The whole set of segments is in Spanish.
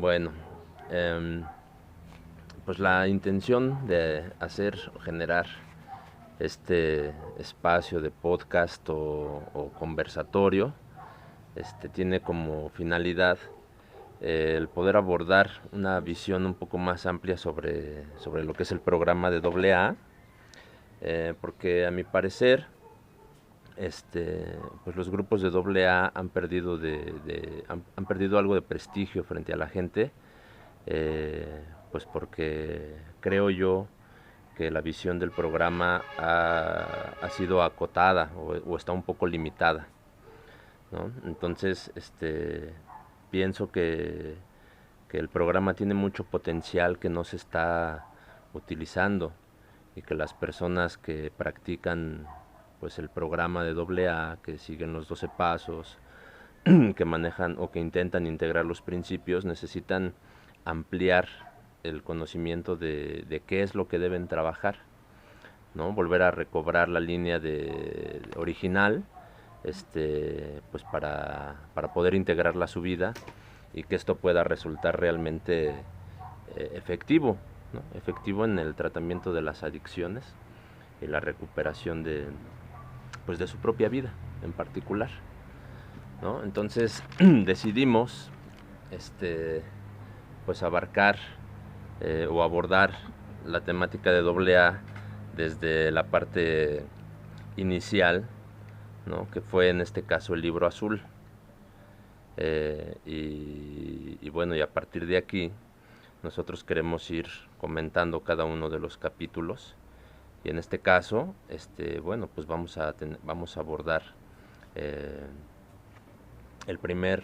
Bueno, em, pues la intención de hacer o generar este espacio de podcast o conversatorio tiene como finalidad el poder abordar una visión un poco más amplia sobre lo que es el programa de AA, porque a mi parecer pues los grupos de AA han perdido, han perdido algo de prestigio frente a la gente, pues porque creo yo que la visión del programa ha sido acotada o está un poco limitada, ¿no? Entonces, pienso que el programa tiene mucho potencial que no se está utilizando y que las personas que practican pues el programa de AA, que siguen los 12 pasos, que manejan o que intentan integrar los principios, necesitan ampliar el conocimiento de qué es lo que deben trabajar, ¿no? Volver a recobrar la línea original, pues para poder integrarla a su vida y que esto pueda resultar realmente efectivo, ¿no? Efectivo en el tratamiento de las adicciones y la recuperación pues de su propia vida en particular, ¿no? Entonces decidimos pues abarcar o abordar la temática de AA desde la parte inicial, ¿no? Que fue en este caso el libro azul. Y bueno, y a partir de aquí nosotros queremos ir comentando cada uno de los capítulos, y en este caso bueno, pues vamos a abordar eh, el primer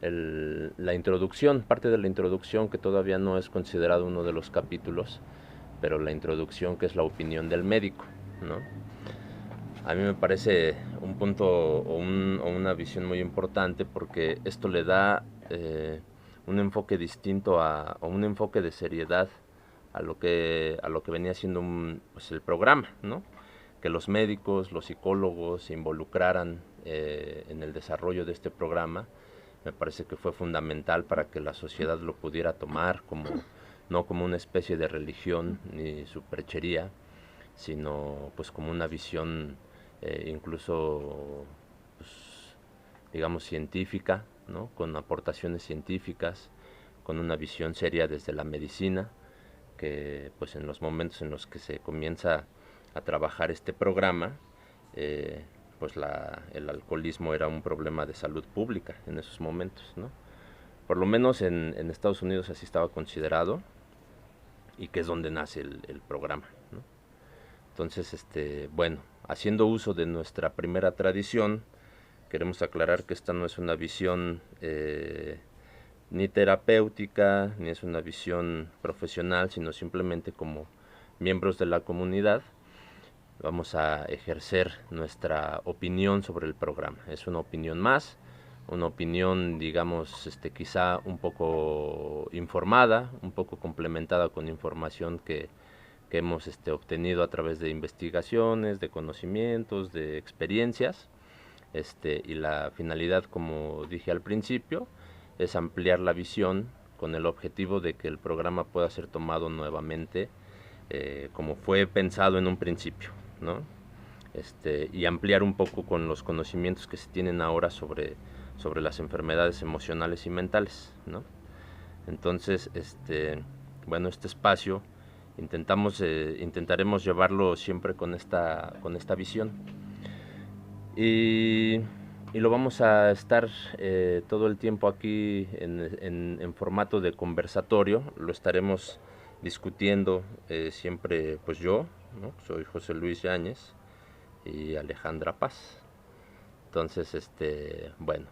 la introducción, parte de la introducción, que todavía no es considerado uno de los capítulos, pero la introducción, que es la opinión del médico, ¿no? A mí me parece un punto o una visión muy importante, porque esto le da un enfoque distinto o un enfoque de seriedad a lo que venía siendo pues el programa, ¿no? Que los médicos, los psicólogos se involucraran en el desarrollo de este programa. Me parece que fue fundamental para que la sociedad lo pudiera tomar no como una especie de religión ni superchería, sino pues como una visión incluso, pues, digamos, científica, ¿no? Con aportaciones científicas, con una visión seria desde la medicina, que pues en los momentos en los que se comienza a trabajar este programa, pues el alcoholismo era un problema de salud pública en esos momentos, ¿no? Por lo menos en Estados Unidos así estaba considerado, y que es donde nace el programa, ¿no? Entonces, bueno, haciendo uso de nuestra primera tradición, queremos aclarar que esta no es una visión ni terapéutica, ni es una visión profesional, sino simplemente como miembros de la comunidad vamos a ejercer nuestra opinión sobre el programa. Es una opinión más, una opinión, digamos, quizá un poco informada, un poco complementada con información que hemos obtenido a través de investigaciones, de conocimientos, de experiencias, y la finalidad, como dije al principio, es ampliar la visión con el objetivo de que el programa pueda ser tomado nuevamente como fue pensado en un principio, ¿no? Y ampliar un poco con los conocimientos que se tienen ahora sobre las enfermedades emocionales y mentales, ¿no? Entonces, bueno, este espacio intentaremos llevarlo siempre con esta visión, y lo vamos a estar todo el tiempo aquí en formato de conversatorio. Lo estaremos discutiendo siempre, pues yo, ¿no? Soy José Luis Yáñez, y Alejandra Paz. Entonces, bueno,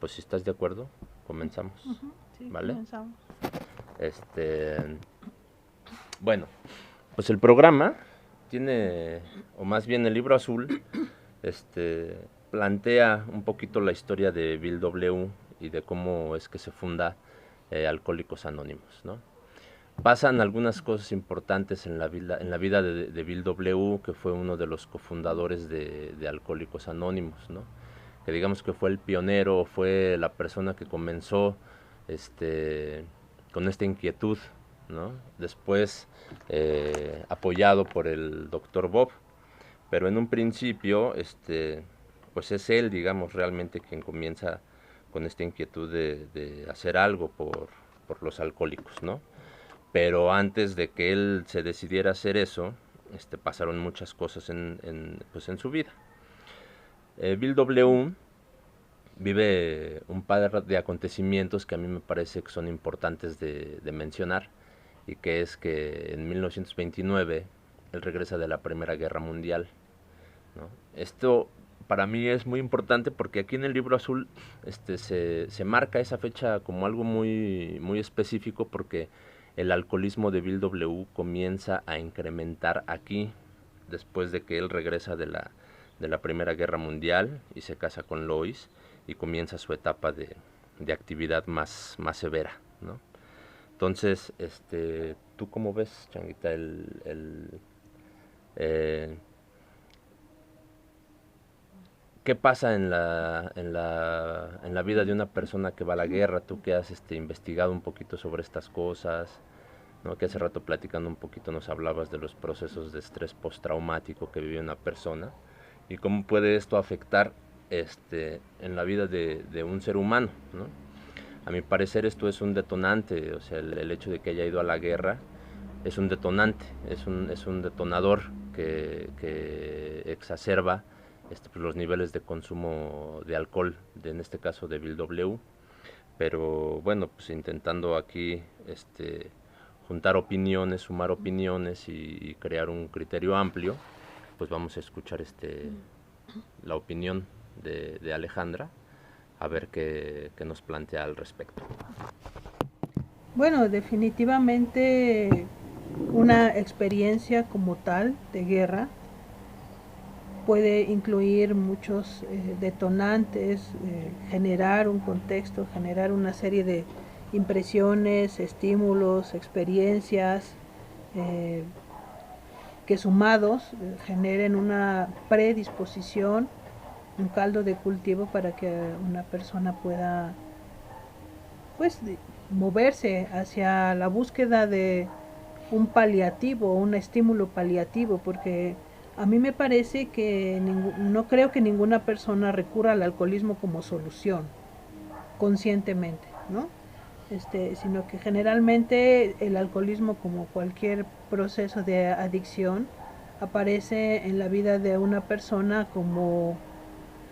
pues si estás de acuerdo, comenzamos. Sí, ¿Vale? comenzamos. Bueno, pues el programa tiene, o más bien el libro azul, plantea un poquito la historia de Bill W. y de cómo es que se funda Alcohólicos Anónimos, ¿no? Pasan algunas cosas importantes en la vida de Bill W., que fue uno de los cofundadores de Alcohólicos Anónimos, ¿no? Que digamos que fue el pionero, fue la persona que comenzó este, con esta inquietud, ¿no? Después apoyado por el doctor Bob, pero en un principio pues es él, digamos, realmente quien comienza con esta inquietud de hacer algo por los alcohólicos, ¿no? Pero antes de que él se decidiera a hacer eso, pasaron muchas cosas pues en su vida. Bill W. vive un par de acontecimientos que a mí me parece que son importantes de mencionar, y que es que en 1929 él regresa de la Primera Guerra Mundial, ¿no? Esto para mí es muy importante porque aquí en el Libro Azul se marca esa fecha como algo muy, muy específico, porque el alcoholismo de Bill W. comienza a incrementar aquí después de que él regresa de la Primera Guerra Mundial y se casa con Lois y comienza su etapa de actividad más severa, ¿no? Entonces, ¿tú cómo ves, Changuita, eh, qué pasa en la vida de una persona que va a la guerra? Tú que has investigado un poquito sobre estas cosas, ¿no? Que hace rato platicando un poquito nos hablabas de los procesos de estrés postraumático que vive una persona y cómo puede esto afectar en la vida de un ser humano, ¿no? A mi parecer esto es un detonante, o sea, el hecho de que haya ido a la guerra es un detonante, es un detonador que exacerba pues, los niveles de consumo de alcohol, en este caso de Bill W. Pero bueno, pues intentando aquí juntar opiniones, sumar opiniones y crear un criterio amplio, pues vamos a escuchar la opinión de Alejandra, a ver qué nos plantea al respecto. Bueno, definitivamente una experiencia como tal de guerra puede incluir muchos detonantes, generar un contexto, generar una serie de impresiones, estímulos, experiencias que sumados generen una predisposición, un caldo de cultivo para que una persona pueda pues moverse hacia la búsqueda de un paliativo, un estímulo paliativo, porque a mí me parece que no creo que ninguna persona recurra al alcoholismo como solución, conscientemente, ¿no? Sino que generalmente el alcoholismo, como cualquier proceso de adicción, aparece en la vida de una persona como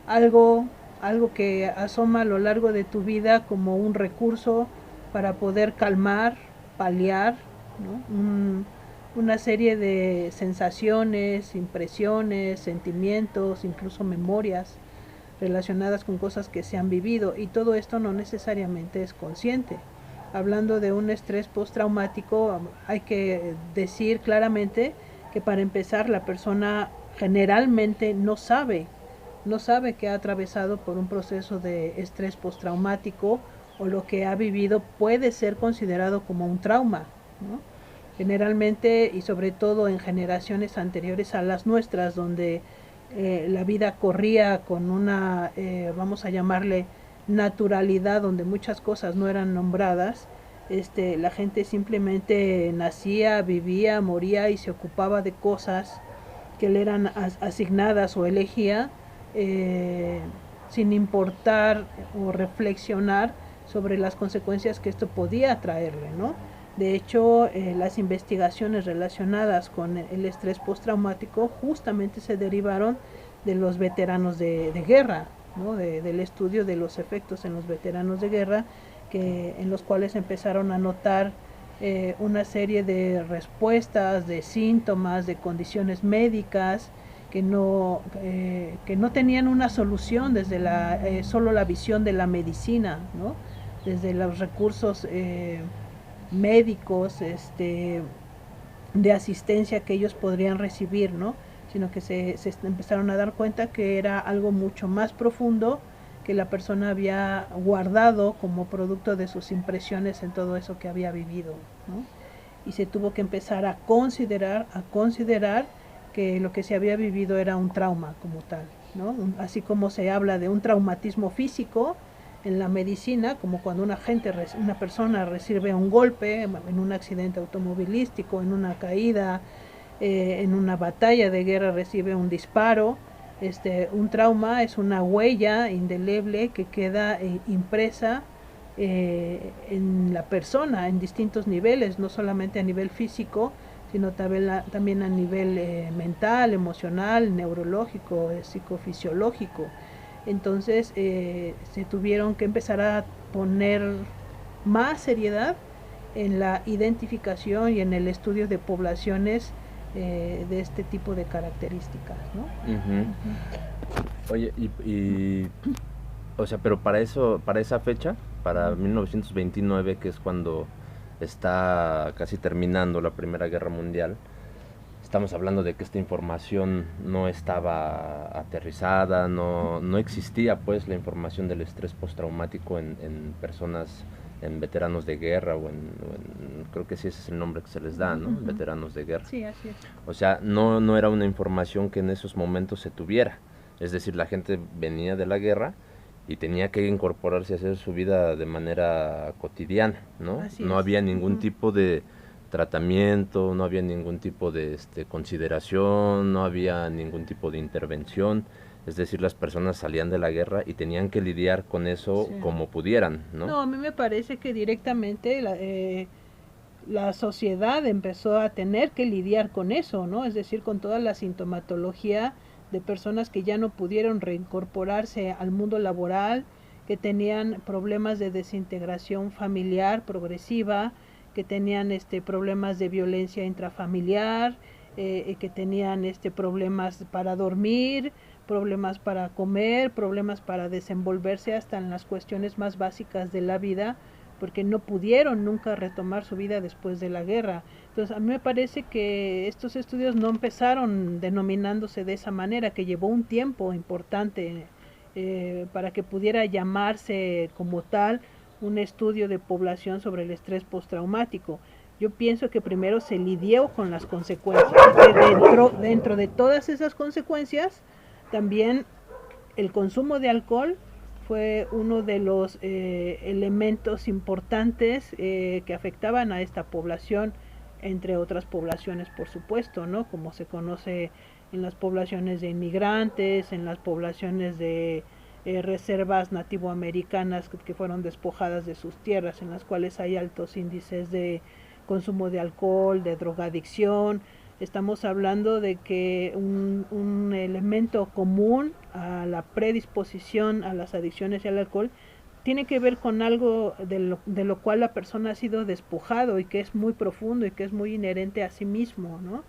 algo, algo que asoma a lo largo de tu vida como un recurso para poder calmar, paliar, ¿no? Una serie de sensaciones, impresiones, sentimientos, incluso memorias relacionadas con cosas que se han vivido, y todo esto no necesariamente es consciente. Hablando de un estrés postraumático, hay que decir claramente que para empezar la persona generalmente no sabe que ha atravesado por un proceso de estrés postraumático, o lo que ha vivido puede ser considerado como un trauma, ¿no? Generalmente, y sobre todo en generaciones anteriores a las nuestras, donde la vida corría con una, vamos a llamarle, naturalidad, donde muchas cosas no eran nombradas, la gente simplemente nacía, vivía, moría y se ocupaba de cosas que le eran asignadas o elegía, eh, sin importar o reflexionar sobre las consecuencias que esto podía traerle, ¿no? De hecho, las investigaciones relacionadas con el estrés postraumático justamente se derivaron de los veteranos de guerra, ¿no? Del estudio de los efectos en los veteranos de guerra, en los cuales empezaron a notar una serie de respuestas, de síntomas, de condiciones médicas que no tenían una solución desde solo la visión de la medicina, ¿no? Desde los recursos médicos, de asistencia que ellos podrían recibir, ¿no? Sino que se empezaron a dar cuenta que era algo mucho más profundo, que la persona había guardado como producto de sus impresiones en todo eso que había vivido, ¿no? Y se tuvo que empezar a considerar que lo que se había vivido era un trauma como tal, ¿no? Así como se habla de un traumatismo físico, en la medicina, como cuando una persona recibe un golpe en un accidente automovilístico, en una caída, en una batalla de guerra recibe un disparo. Un trauma es una huella indeleble que queda impresa en la persona en distintos niveles, no solamente a nivel físico, sino también a nivel mental, emocional, neurológico, psicofisiológico. Entonces se tuvieron que empezar a poner más seriedad en la identificación y en el estudio de poblaciones de este tipo de características, ¿no? Ujú. Ujú. Oye, o sea, pero para esa fecha, para 1929, que es cuando está casi terminando la Primera Guerra Mundial, estamos hablando de que esta información no estaba aterrizada, no existía pues la información del estrés postraumático en personas, en veteranos de guerra creo que sí ese es el nombre que se les da, ¿no? Ujú. Veteranos de guerra. Sí, así es. O sea, no era una información que en esos momentos se tuviera. Es decir, la gente venía de la guerra y tenía que incorporarse a hacer su vida de manera cotidiana, ¿no? Así No es. había ningún Ujú. tipo de tratamiento, no había ningún tipo de consideración, no había ningún tipo de intervención. Es decir, las personas salían de la guerra y tenían que lidiar con eso Sí. como pudieran, ¿no? No, a mí me parece que directamente la sociedad empezó a tener que lidiar con eso, ¿no? Es decir, con toda la sintomatología de personas que ya no pudieron reincorporarse al mundo laboral, que tenían problemas de desintegración familiar progresiva, que tenían problemas de violencia intrafamiliar, que tenían problemas para dormir, problemas para comer, problemas para desenvolverse hasta en las cuestiones más básicas de la vida, porque no pudieron nunca retomar su vida después de la guerra. Entonces, a mí me parece que estos estudios no empezaron denominándose de esa manera, que llevó un tiempo importante para que pudiera llamarse como tal un estudio de población sobre el estrés postraumático. Yo pienso que primero se lidió con las consecuencias, y que dentro de todas esas consecuencias, también el consumo de alcohol fue uno de los elementos importantes que afectaban a esta población, entre otras poblaciones, por supuesto, ¿no? Como se conoce en las poblaciones de inmigrantes, en las poblaciones de reservas nativoamericanas que fueron despojadas de sus tierras, en las cuales hay altos índices de consumo de alcohol, de drogadicción. Estamos hablando de que un elemento común a la predisposición a las adicciones y al alcohol tiene que ver con algo de lo cual la persona ha sido despojado y que es muy profundo y que es muy inherente a sí mismo, ¿no?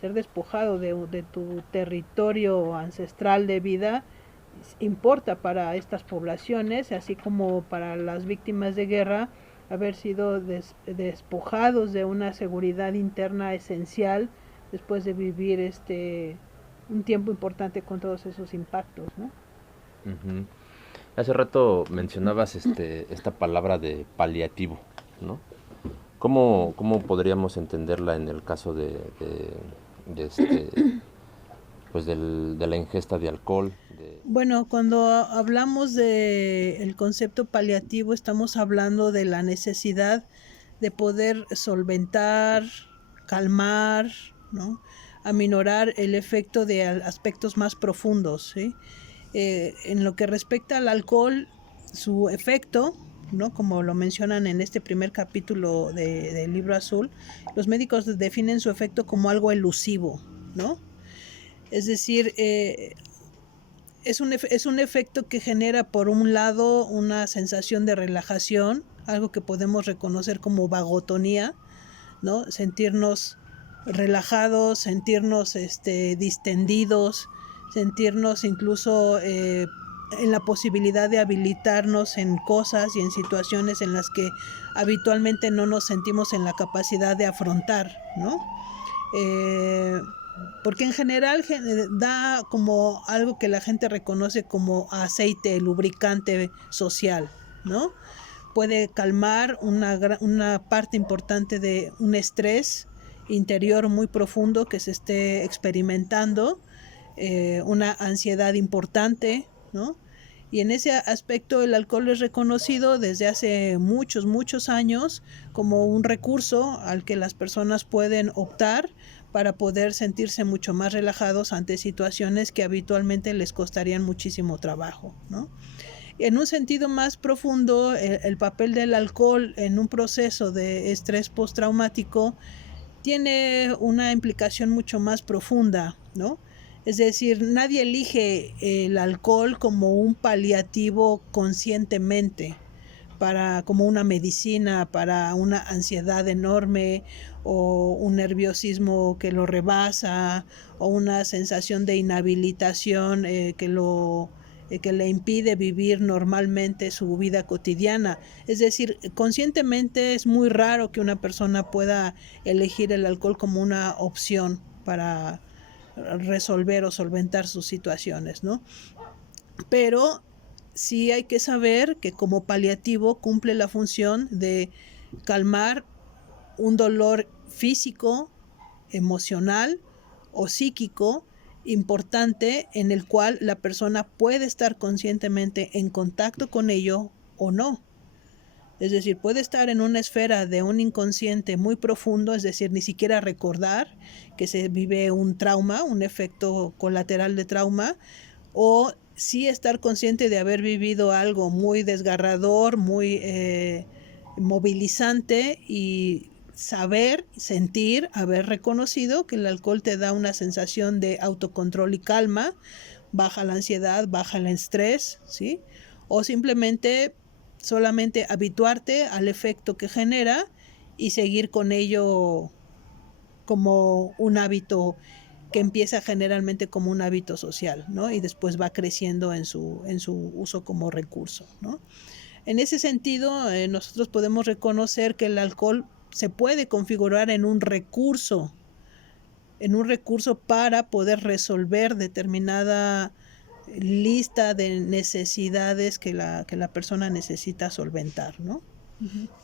Ser despojado de tu territorio ancestral de vida importa para estas poblaciones, así como para las víctimas de guerra, haber sido despojados de una seguridad interna esencial después de vivir un tiempo importante con todos esos impactos, ¿no? Ujú. Hace rato mencionabas esta palabra de paliativo, ¿no? ¿Cómo podríamos entenderla en el caso de pues de la ingesta de alcohol? Bueno, cuando hablamos de el concepto paliativo, estamos hablando de la necesidad de poder solventar, calmar, ¿no? Aminorar el efecto de aspectos más profundos, ¿sí? En lo que respecta al alcohol, su efecto, ¿no? Como lo mencionan en este primer capítulo del Libro Azul, los médicos definen su efecto como algo elusivo, ¿no? Es decir, es un efecto que genera, por un lado, una sensación de relajación, algo que podemos reconocer como vagotonía, ¿no? Sentirnos relajados, sentirnos distendidos, sentirnos incluso en la posibilidad de habilitarnos en cosas y en situaciones en las que habitualmente no nos sentimos en la capacidad de afrontar, ¿no? Porque en general da como algo que la gente reconoce como aceite, lubricante social, ¿no? Puede calmar una parte importante de un estrés interior muy profundo que se esté experimentando, una ansiedad importante, ¿no? Y en ese aspecto el alcohol es reconocido desde hace muchos, muchos años como un recurso al que las personas pueden optar para poder sentirse mucho más relajados ante situaciones que habitualmente les costarían muchísimo trabajo, ¿no? En un sentido más profundo, el papel del alcohol en un proceso de estrés postraumático tiene una implicación mucho más profunda, ¿no? Es decir, nadie elige el alcohol como un paliativo conscientemente, como una medicina para una ansiedad enorme o un nerviosismo que lo rebasa o una sensación de inhabilitación que le impide vivir normalmente su vida cotidiana. Es decir, conscientemente es muy raro que una persona pueda elegir el alcohol como una opción para resolver o solventar sus situaciones, ¿no? Pero sí hay que saber que como paliativo cumple la función de calmar un dolor físico, emocional o psíquico importante en el cual la persona puede estar conscientemente en contacto con ello o no. Es decir, puede estar en una esfera de un inconsciente muy profundo, es decir, ni siquiera recordar que se vive un trauma, un efecto colateral de trauma, o sí estar consciente de haber vivido algo muy desgarrador, muy movilizante y saber, sentir, haber reconocido que el alcohol te da una sensación de autocontrol y calma, baja la ansiedad, baja el estrés, ¿sí? O simplemente solamente habituarte al efecto que genera y seguir con ello como un hábito que empieza generalmente como un hábito social, ¿no? Y después va creciendo en su uso como recurso, ¿no? En ese sentido, nosotros podemos reconocer que el alcohol se puede configurar en un recurso para poder resolver determinada lista de necesidades que la persona necesita solventar, ¿no?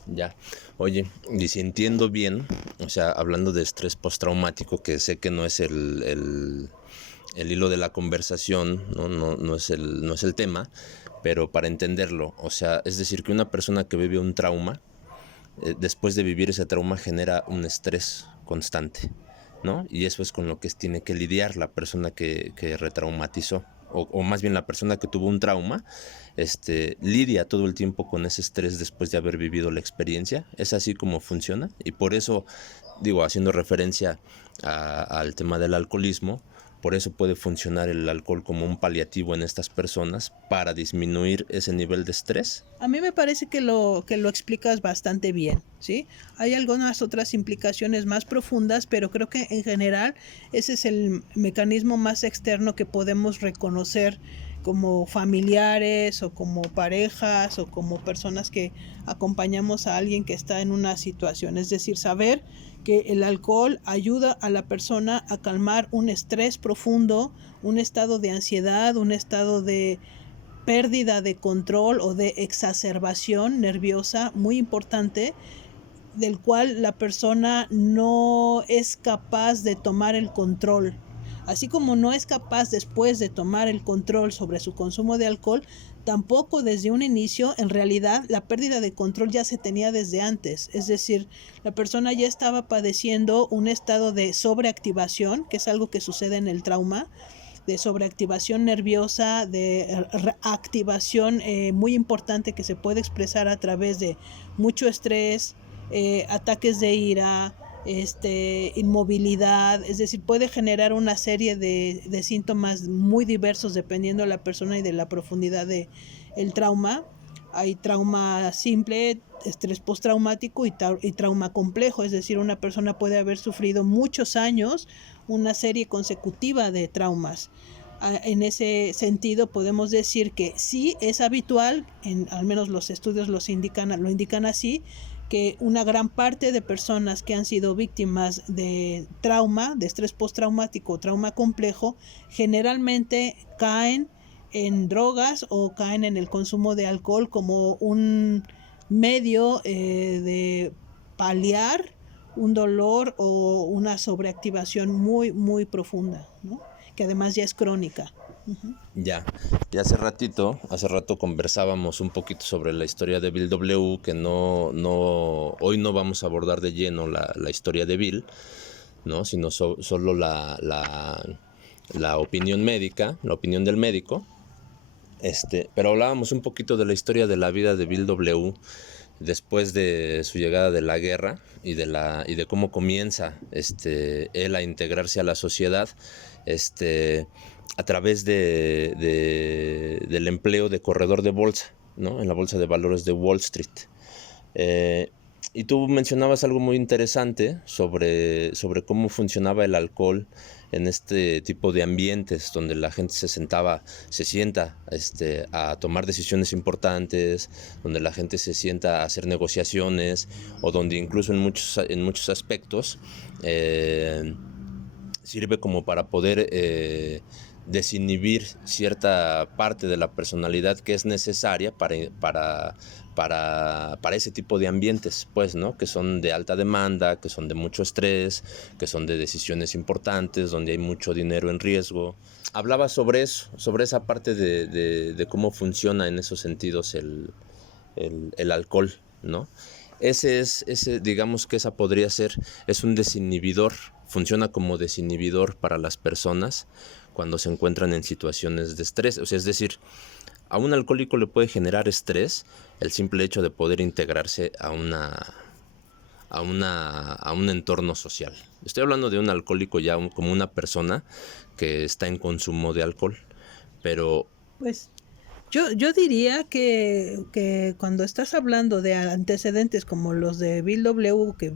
Ya, oye, y si entiendo bien, o sea, hablando de estrés postraumático, que sé que no es el hilo de la conversación, no es el tema, pero para entenderlo, o sea, es decir, que una persona que vive un trauma, después de vivir ese trauma genera un estrés constante, ¿no? Y eso es con lo que tiene que lidiar la persona que retraumatizó. O más bien la persona que tuvo un trauma, lidia todo el tiempo con ese estrés después de haber vivido la experiencia. Es así como funciona. Y por eso, digo, haciendo referencia al tema del alcoholismo, por eso puede funcionar el alcohol como un paliativo en estas personas para disminuir ese nivel de estrés. A mí me parece que lo explicas bastante bien, ¿sí? Hay algunas otras implicaciones más profundas, pero creo que en general ese es el mecanismo más externo que podemos reconocer como familiares o como parejas o como personas que acompañamos a alguien que está en una situación. Es decir, saber que el alcohol ayuda a la persona a calmar un estrés profundo, un estado de ansiedad, un estado de pérdida de control o de exacerbación nerviosa muy importante, del cual la persona no es capaz de tomar el control. Así como no es capaz después de tomar el control sobre su consumo de alcohol, tampoco desde un inicio, en realidad, la pérdida de control ya se tenía desde antes. Es decir, la persona ya estaba padeciendo un estado de sobreactivación, que es algo que sucede en el trauma, de sobreactivación nerviosa, de activación muy importante que se puede expresar a través de mucho estrés, ataques de ira, inmovilidad, es decir, puede generar una serie de síntomas muy diversos dependiendo de la persona y de la profundidad de el trauma. Hay trauma simple, estrés postraumático y trauma complejo, es decir, una persona puede haber sufrido muchos años una serie consecutiva de traumas. En ese sentido podemos decir que sí es habitual, al menos los estudios lo indican así, que una gran parte de personas que han sido víctimas de trauma, de estrés postraumático o trauma complejo, generalmente caen en drogas o caen en el consumo de alcohol como un medio de paliar un dolor o una sobreactivación muy, muy profunda, ¿no? Que además ya es crónica. Ya, y hace rato conversábamos un poquito sobre la historia de Bill W, que hoy no vamos a abordar de lleno la historia de Bill, ¿no? Sino solo la opinión médica, la opinión del médico. Pero hablábamos un poquito de la historia de la vida de Bill W después de su llegada de la guerra y de cómo comienza él a integrarse a la sociedad a través del empleo de corredor de bolsa, ¿no? En la bolsa de valores de Wall Street. Y tú mencionabas algo muy interesante sobre cómo funcionaba el alcohol en este tipo de ambientes donde la gente se sienta a tomar decisiones importantes, donde la gente se sienta a hacer negociaciones, o donde incluso en muchos aspectos sirve como para poder desinhibir cierta parte de la personalidad que es necesaria para ese tipo de ambientes, pues, ¿no? Que son de alta demanda, que son de mucho estrés, que son de decisiones importantes, donde hay mucho dinero en riesgo. Hablaba sobre eso, sobre esa parte de cómo funciona en esos sentidos el alcohol, ¿no? Digamos que esa podría ser, es un desinhibidor, funciona como desinhibidor para las personas cuando se encuentran en situaciones de estrés. O sea, es decir, a un alcohólico le puede generar estrés el simple hecho de poder integrarse a un entorno social. Estoy hablando de un alcohólico ya como una persona que está en consumo de alcohol, pero... Pues yo diría que cuando estás hablando de antecedentes como los de Bill W., que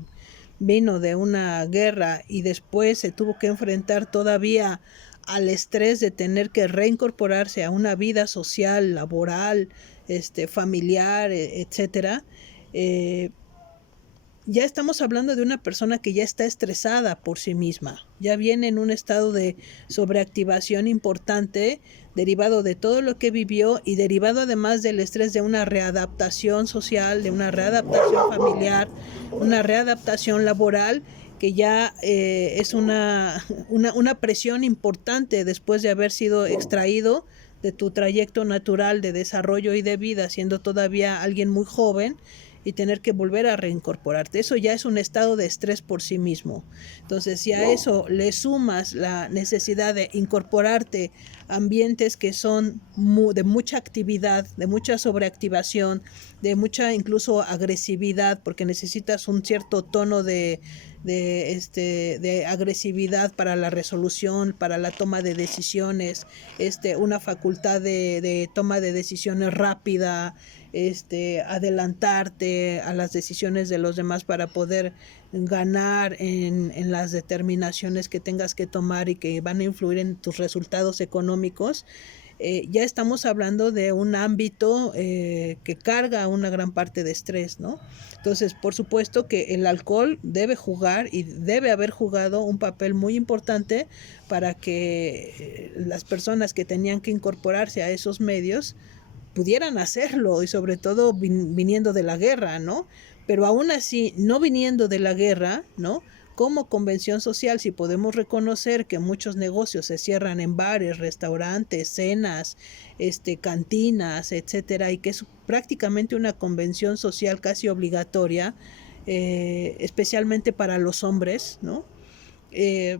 vino de una guerra y después se tuvo que enfrentar todavía al estrés de tener que reincorporarse a una vida social, laboral, familiar, etcétera, ya estamos hablando de una persona que ya está estresada por sí misma, ya viene en un estado de sobreactivación importante, derivado de todo lo que vivió y derivado además del estrés de una readaptación social, de una readaptación familiar, una readaptación laboral, que ya es una presión importante después de haber sido extraído de tu trayecto natural de desarrollo y de vida, siendo todavía alguien muy joven, y tener que volver a reincorporarte. Eso ya es un estado de estrés por sí mismo. Entonces, si a eso le sumas la necesidad de incorporarte a ambientes que son de mucha actividad, de mucha sobreactivación, de mucha incluso agresividad, porque necesitas un cierto tono de agresividad para la resolución, para la toma de decisiones, una facultad de toma de decisiones rápida, adelantarte a las decisiones de los demás para poder ganar en las determinaciones que tengas que tomar y que van a influir en tus resultados económicos. Ya estamos hablando de un ámbito que carga una gran parte de estrés, ¿no? Entonces, por supuesto que el alcohol debe jugar y debe haber jugado un papel muy importante para que las personas que tenían que incorporarse a esos medios pudieran hacerlo, y sobre todo viniendo de la guerra, ¿no? Pero aún así, no viniendo de la guerra, ¿no? Como convención social, si podemos reconocer que muchos negocios se cierran en bares, restaurantes, cenas, cantinas, etcétera, y que es prácticamente una convención social casi obligatoria, especialmente para los hombres, ¿no? Se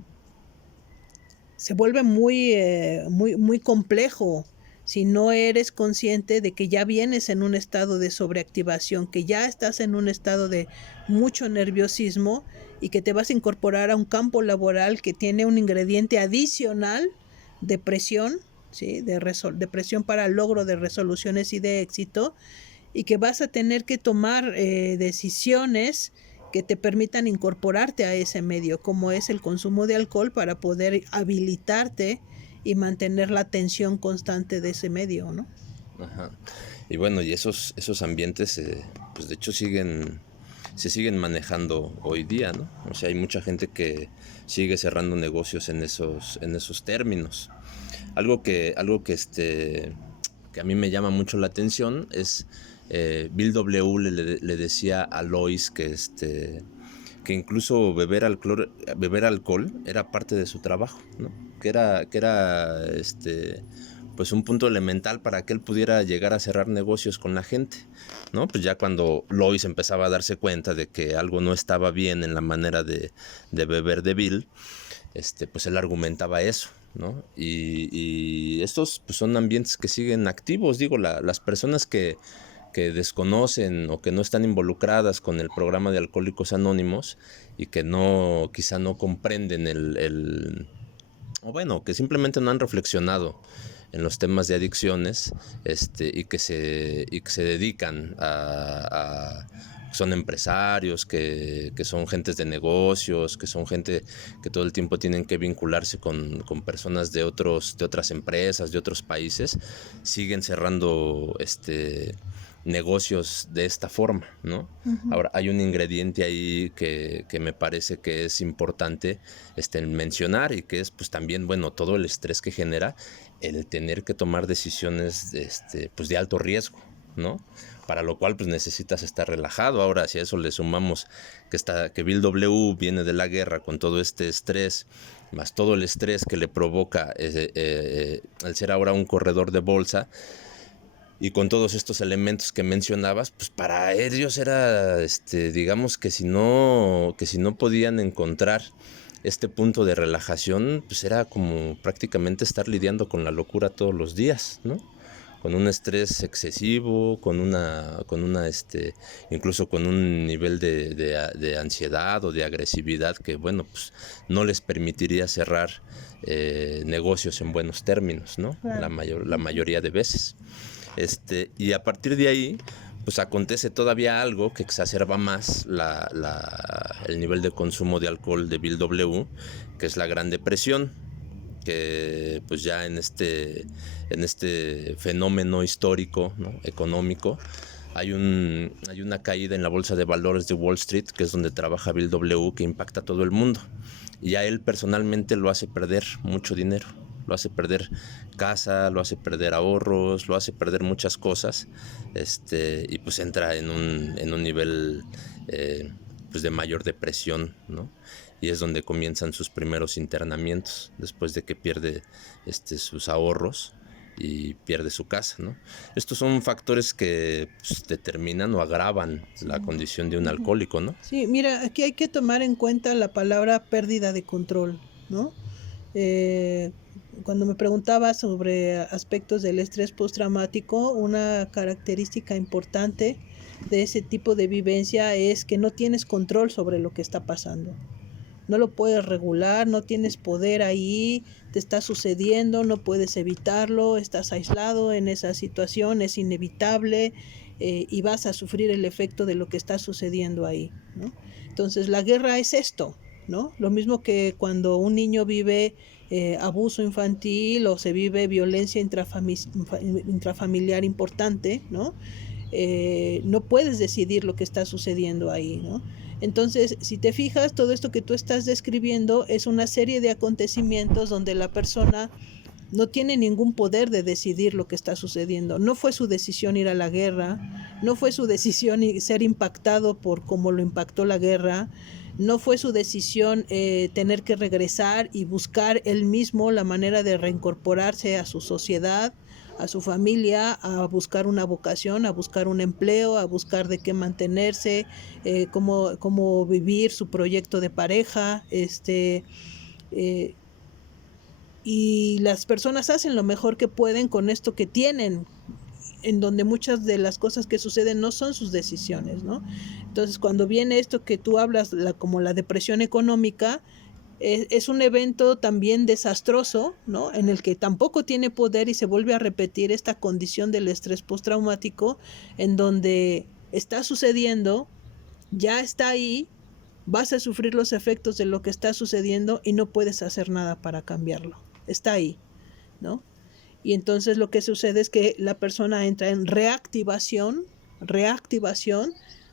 vuelve muy complejo si no eres consciente de que ya vienes en un estado de sobreactivación, que ya estás en un estado de mucho nerviosismo y que te vas a incorporar a un campo laboral que tiene un ingrediente adicional de presión, ¿sí? de presión para el logro de resoluciones y de éxito, y que vas a tener que tomar decisiones que te permitan incorporarte a ese medio, como es el consumo de alcohol, para poder habilitarte y mantener la atención constante de ese medio, ¿no? Ajá. Y bueno, y esos ambientes, pues de hecho se siguen manejando hoy día, ¿no? O sea, hay mucha gente que sigue cerrando negocios en esos términos. Algo que a mí me llama mucho la atención es Bill W. le decía a Lois que incluso beber alcohol era parte de su trabajo, ¿no? pues un punto elemental para que él pudiera llegar a cerrar negocios con la gente, ¿no? Pues ya cuando Lois empezaba a darse cuenta de que algo no estaba bien en la manera de beber de Bill, pues él argumentaba eso, ¿no? Y estos pues son ambientes que siguen activos, digo, las personas que desconocen o que no están involucradas con el programa de Alcohólicos Anónimos y que quizá no comprenden o bueno, que simplemente no han reflexionado en los temas de adicciones, y que se dedican son empresarios, que son gentes de negocios, que son gente que todo el tiempo tienen que vincularse con personas de otras empresas, de otros países, siguen cerrando negocios de esta forma, ¿no? Uh-huh. Ahora, hay un ingrediente ahí que me parece que es importante mencionar, y que es pues también, bueno, todo el estrés que genera el tener que tomar decisiones pues de alto riesgo, ¿no? Para lo cual pues necesitas estar relajado. Ahora, si a eso le sumamos que Bill W. viene de la guerra con todo este estrés, más todo el estrés que le provoca el ser ahora un corredor de bolsa, y con todos estos elementos que mencionabas, pues para ellos era, digamos que si no podían encontrar este punto de relajación, pues era como prácticamente estar lidiando con la locura todos los días, ¿no? Con un estrés excesivo, incluso con un nivel de ansiedad o de agresividad que, bueno, pues no les permitiría cerrar negocios en buenos términos, ¿no? Claro. La mayoría de veces. Y a partir de ahí, pues acontece todavía algo que exacerba más el nivel de consumo de alcohol de Bill W., que es la Gran Depresión, que pues ya en este fenómeno histórico, ¿no? Económico, hay una caída en la bolsa de valores de Wall Street, que es donde trabaja Bill W., que impacta a todo el mundo, y a él personalmente lo hace perder mucho dinero. Lo hace perder casa, lo hace perder ahorros, lo hace perder muchas cosas, y pues entra en un nivel pues de mayor depresión, ¿no? Y es donde comienzan sus primeros internamientos, después de que pierde sus ahorros y pierde su casa, ¿no? Estos son factores que pues, determinan o agravan la condición de un alcohólico, ¿no? Sí, mira, aquí hay que tomar en cuenta la palabra pérdida de control, ¿no? Cuando me preguntaba sobre aspectos del estrés postraumático, una característica importante de ese tipo de vivencia es que no tienes control sobre lo que está pasando. No lo puedes regular, no tienes poder ahí, te está sucediendo, no puedes evitarlo, estás aislado en esa situación, es inevitable, y vas a sufrir el efecto de lo que está sucediendo ahí, ¿no? Entonces la guerra es esto, ¿no? Lo mismo que cuando un niño vive abuso infantil o se vive violencia intrafamiliar importante, ¿no? No puedes decidir lo que está sucediendo ahí, ¿no? Entonces, si te fijas, todo esto que tú estás describiendo es una serie de acontecimientos donde la persona no tiene ningún poder de decidir lo que está sucediendo. No fue su decisión ir a la guerra, no fue su decisión ser impactado por cómo lo impactó la guerra, no fue su decisión tener que regresar y buscar él mismo la manera de reincorporarse a su sociedad, a su familia, a buscar una vocación, a buscar un empleo, a buscar de qué mantenerse, cómo vivir su proyecto de pareja, y las personas hacen lo mejor que pueden con esto que tienen, en donde muchas de las cosas que suceden no son sus decisiones, ¿no? Entonces, cuando viene esto que tú hablas, como la depresión económica, es un evento también desastroso, ¿no? En el que tampoco tiene poder y se vuelve a repetir esta condición del estrés postraumático, en donde está sucediendo, ya está ahí, vas a sufrir los efectos de lo que está sucediendo y no puedes hacer nada para cambiarlo. Está ahí, ¿no? Y entonces lo que sucede es que la persona entra en reactivación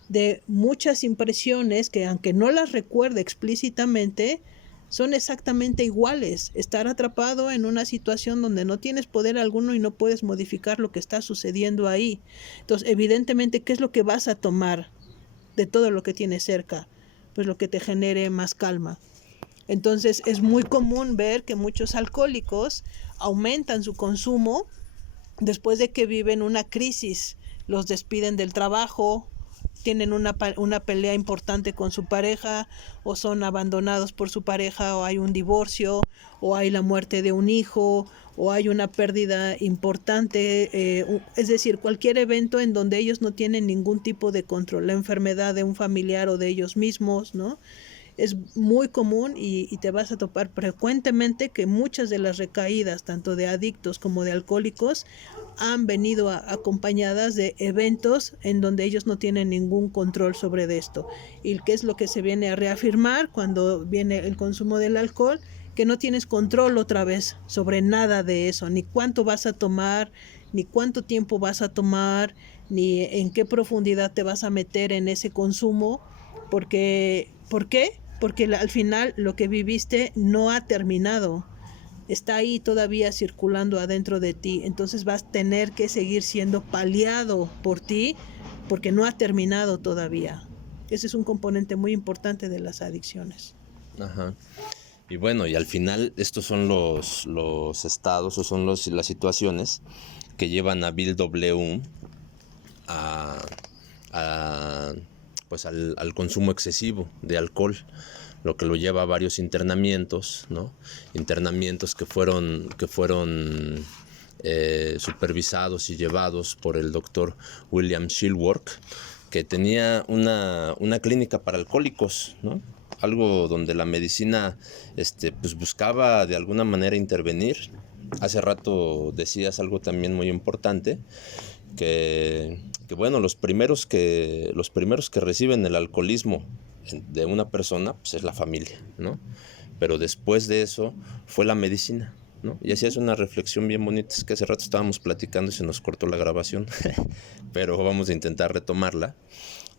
de muchas impresiones que, aunque no las recuerde explícitamente, son exactamente iguales. Estar atrapado en una situación donde no tienes poder alguno y no puedes modificar lo que está sucediendo ahí. Entonces, evidentemente, ¿qué es lo que vas a tomar de todo lo que tienes cerca? Pues lo que te genere más calma, Entonces es muy común ver que muchos alcohólicos aumentan su consumo después de que viven una crisis, los despiden del trabajo, tienen una pelea importante con su pareja, o son abandonados por su pareja, o hay un divorcio, o hay la muerte de un hijo, o hay una pérdida importante, es decir, cualquier evento en donde ellos no tienen ningún tipo de control, la enfermedad de un familiar o de ellos mismos, ¿no? Es muy común y te vas a topar frecuentemente que muchas de las recaídas, tanto de adictos como de alcohólicos, han venido acompañadas de eventos en donde ellos no tienen ningún control sobre esto. ¿Y qué es lo que se viene a reafirmar cuando viene el consumo del alcohol? Que no tienes control otra vez sobre nada de eso, ni cuánto vas a tomar, ni cuánto tiempo vas a tomar, ni en qué profundidad te vas a meter en ese consumo, porque ¿por qué? Porque al final lo que viviste no ha terminado, está ahí todavía circulando adentro de ti, entonces vas a tener que seguir siendo paliado por ti porque no ha terminado todavía. Ese es un componente muy importante de las adicciones. Ajá. Y bueno, y al final estos son los estados o son las situaciones que llevan a Bill W. Pues al consumo excesivo de alcohol, lo que lo lleva a varios internamientos, ¿no? Internamientos que fueron supervisados y llevados por el doctor William Shillworth, que tenía una clínica para alcohólicos, ¿no? Algo donde la medicina pues buscaba de alguna manera intervenir. Hace rato decías algo también muy importante, que bueno, los primeros que reciben el alcoholismo de una persona, pues es la familia, ¿no? Pero después de eso fue la medicina, ¿no? Y así es una reflexión bien bonita. Es que hace rato estábamos platicando y se nos cortó la grabación, pero vamos a intentar retomarla.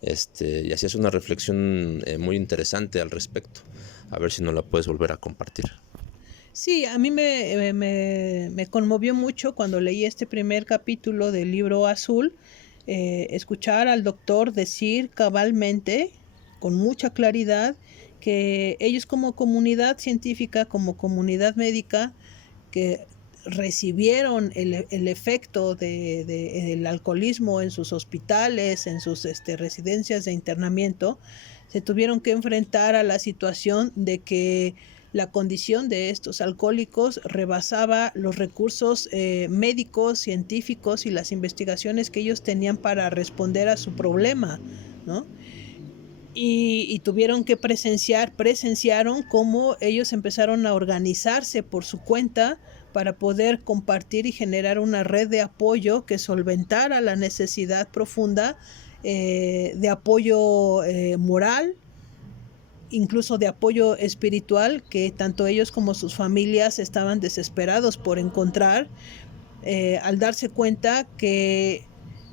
Y así es una reflexión muy interesante al respecto. A ver si nos la puedes volver a compartir. Sí, a mí me conmovió mucho cuando leí este primer capítulo del Libro Azul, escuchar al doctor decir cabalmente, con mucha claridad, que ellos como comunidad científica, como comunidad médica, que recibieron el efecto del alcoholismo en sus hospitales, en sus residencias de internamiento, se tuvieron que enfrentar a la situación de que la condición de estos alcohólicos rebasaba los recursos médicos, científicos y las investigaciones que ellos tenían para responder a su problema, ¿no? Y tuvieron que presenciaron cómo ellos empezaron a organizarse por su cuenta para poder compartir y generar una red de apoyo que solventara la necesidad profunda de apoyo moral, incluso de apoyo espiritual, que tanto ellos como sus familias estaban desesperados por encontrar, al darse cuenta que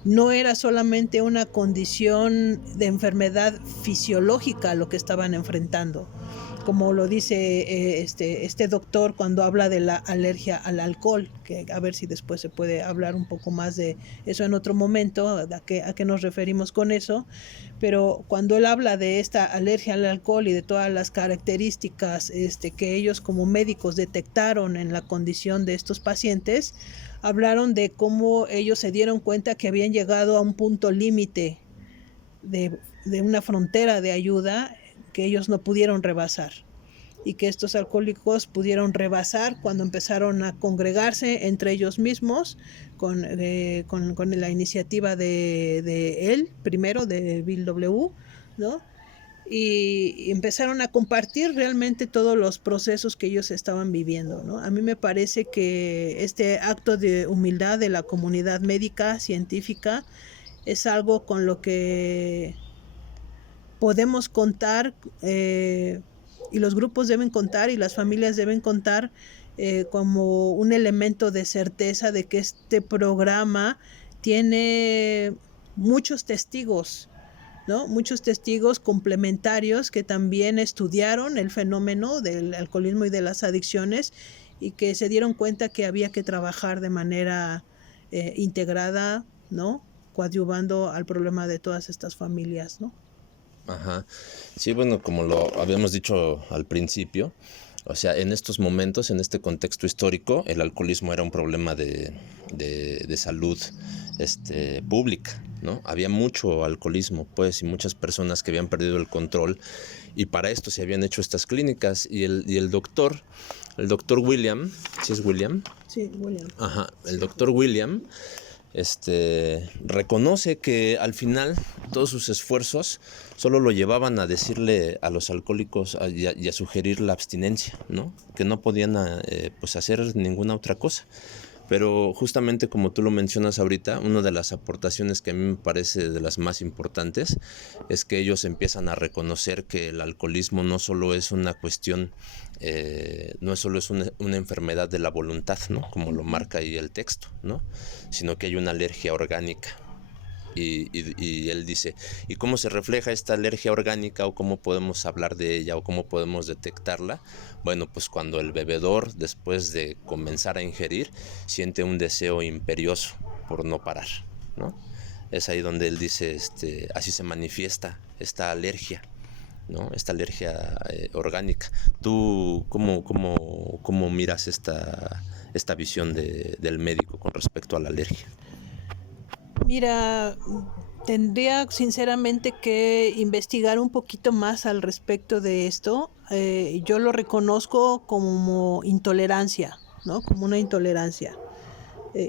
no era solamente una condición de enfermedad fisiológica lo que estaban enfrentando, como lo dice este doctor cuando habla de la alergia al alcohol, que a ver si después se puede hablar un poco más de eso en otro momento, a qué nos referimos con eso, pero cuando él habla de esta alergia al alcohol y de todas las características que ellos como médicos detectaron en la condición de estos pacientes, hablaron de cómo ellos se dieron cuenta que habían llegado a un punto límite de una frontera de ayuda que ellos no pudieron rebasar, y que estos alcohólicos pudieron rebasar cuando empezaron a congregarse entre ellos mismos con la iniciativa de él, primero de Bill W., ¿no? Y empezaron a compartir realmente todos los procesos que ellos estaban viviendo, ¿no? A mí me parece que este acto de humildad de la comunidad médica, científica, es algo con lo que podemos contar, y los grupos deben contar y las familias deben contar como un elemento de certeza de que este programa tiene muchos testigos, ¿no? Muchos testigos complementarios que también estudiaron el fenómeno del alcoholismo y de las adicciones y que se dieron cuenta que había que trabajar de manera integrada, ¿no? Coadyuvando al problema de todas estas familias, ¿no? Ajá. Sí, bueno, como lo habíamos dicho al principio, o sea, en estos momentos, en este contexto histórico, el alcoholismo era un problema de salud pública, ¿no? Había mucho alcoholismo, pues, y muchas personas que habían perdido el control, y para esto se habían hecho estas clínicas, y el doctor William, ¿sí es William? Sí, William. Ajá, el doctor William reconoce que al final todos sus esfuerzos solo lo llevaban a decirle a los alcohólicos y a sugerir la abstinencia, ¿no? Que no podían pues hacer ninguna otra cosa. Pero justamente como tú lo mencionas ahorita, una de las aportaciones que a mí me parece de las más importantes es que ellos empiezan a reconocer que el alcoholismo no solo es una cuestión, no solo es una enfermedad de la voluntad, ¿no? Como lo marca ahí el texto, ¿no? Sino que hay una alergia orgánica. Y él dice, ¿y cómo se refleja esta alergia orgánica o cómo podemos hablar de ella o cómo podemos detectarla? Bueno, pues cuando el bebedor, después de comenzar a ingerir, siente un deseo imperioso por no parar, ¿no? Es ahí donde él dice, así se manifiesta esta alergia, ¿no? Esta alergia orgánica. ¿Tú cómo miras esta visión del médico con respecto a la alergia? Mira, tendría sinceramente que investigar un poquito más al respecto de esto. Yo lo reconozco como intolerancia, ¿no? Como una intolerancia.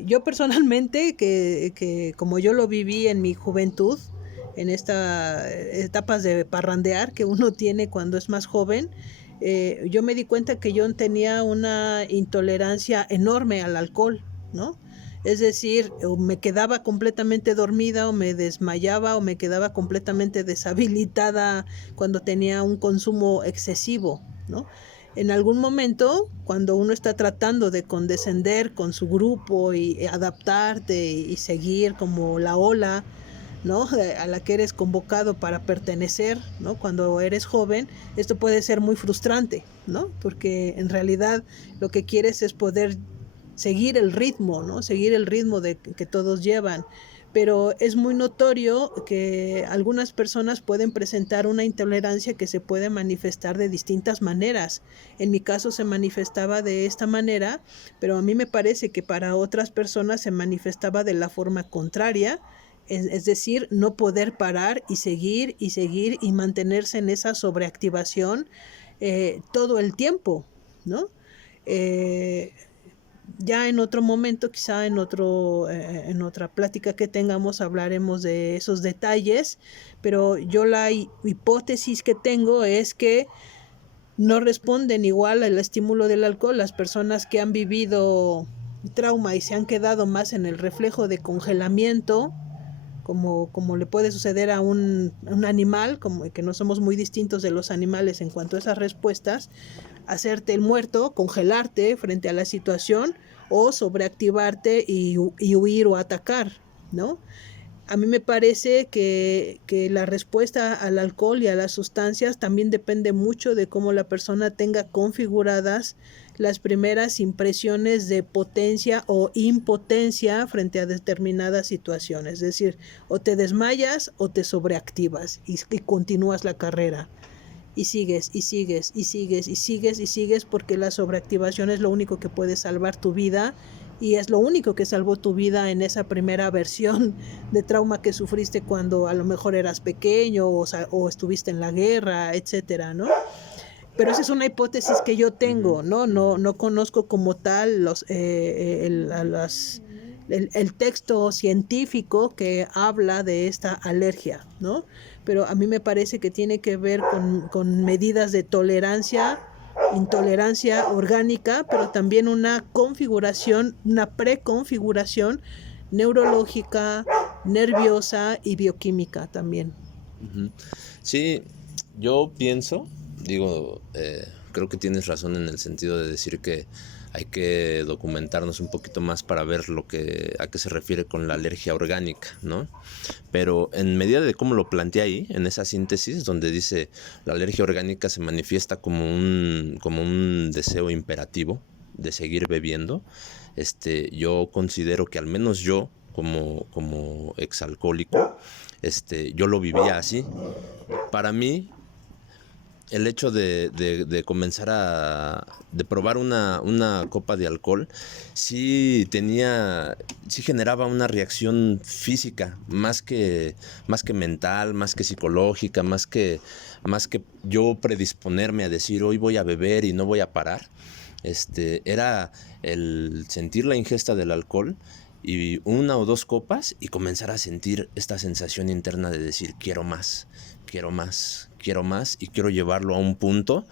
Yo personalmente, que como yo lo viví en mi juventud, en estas etapas de parrandear que uno tiene cuando es más joven, yo me di cuenta que yo tenía una intolerancia enorme al alcohol, ¿no? Es decir, o me quedaba completamente dormida o me desmayaba o me quedaba completamente deshabilitada cuando tenía un consumo excesivo, ¿no? En algún momento, cuando uno está tratando de condescender con su grupo y adaptarte y seguir como la ola, ¿no? A la que eres convocado para pertenecer, ¿no? Cuando eres joven, esto puede ser muy frustrante, ¿no? Porque en realidad lo que quieres es poder seguir el ritmo, ¿no? Seguir el ritmo que todos llevan. Pero es muy notorio que algunas personas pueden presentar una intolerancia que se puede manifestar de distintas maneras. En mi caso se manifestaba de esta manera, pero a mí me parece que para otras personas se manifestaba de la forma contraria, es decir, no poder parar y seguir y mantenerse en esa sobreactivación todo el tiempo, ¿no? Ya en otro momento, quizá en otra plática que tengamos, hablaremos de esos detalles, pero yo la hipótesis que tengo es que no responden igual al estímulo del alcohol las personas que han vivido trauma y se han quedado más en el reflejo de congelamiento, como le puede suceder a un animal, como que no somos muy distintos de los animales en cuanto a esas respuestas, hacerte el muerto, congelarte frente a la situación o sobreactivarte y huir o atacar, ¿no? A mí me parece que la respuesta al alcohol y a las sustancias también depende mucho de cómo la persona tenga configuradas las primeras impresiones de potencia o impotencia frente a determinadas situaciones. Es decir, o te desmayas o te sobreactivas y continúas la carrera. Y sigues, y sigues, y sigues, y sigues, y sigues, porque la sobreactivación es lo único que puede salvar tu vida y es lo único que salvó tu vida en esa primera versión de trauma que sufriste cuando a lo mejor eras pequeño o estuviste en la guerra, etcétera, ¿no? Pero esa es una hipótesis que yo tengo, ¿no? No conozco como tal el texto científico que habla de esta alergia, ¿no? Pero a mí me parece que tiene que ver con medidas de tolerancia, intolerancia orgánica, pero también una configuración, una preconfiguración neurológica, nerviosa y bioquímica también. Sí, yo pienso, creo que tienes razón en el sentido de decir que hay que documentarnos un poquito más para ver a qué se refiere con la alergia orgánica, ¿no? Pero en medida de cómo lo plantea ahí, en esa síntesis, donde dice la alergia orgánica se manifiesta como un deseo imperativo de seguir bebiendo, yo considero que al menos yo como exalcohólico, yo lo vivía así. Para mí, el hecho de comenzar de probar una copa de alcohol, sí generaba una reacción física, más que mental, más que psicológica, más que yo predisponerme a decir hoy voy a beber y no voy a parar. Era el sentir la ingesta del alcohol y una o dos copas y comenzar a sentir esta sensación interna de decir quiero más, quiero más, quiero más y quiero llevarlo a un punto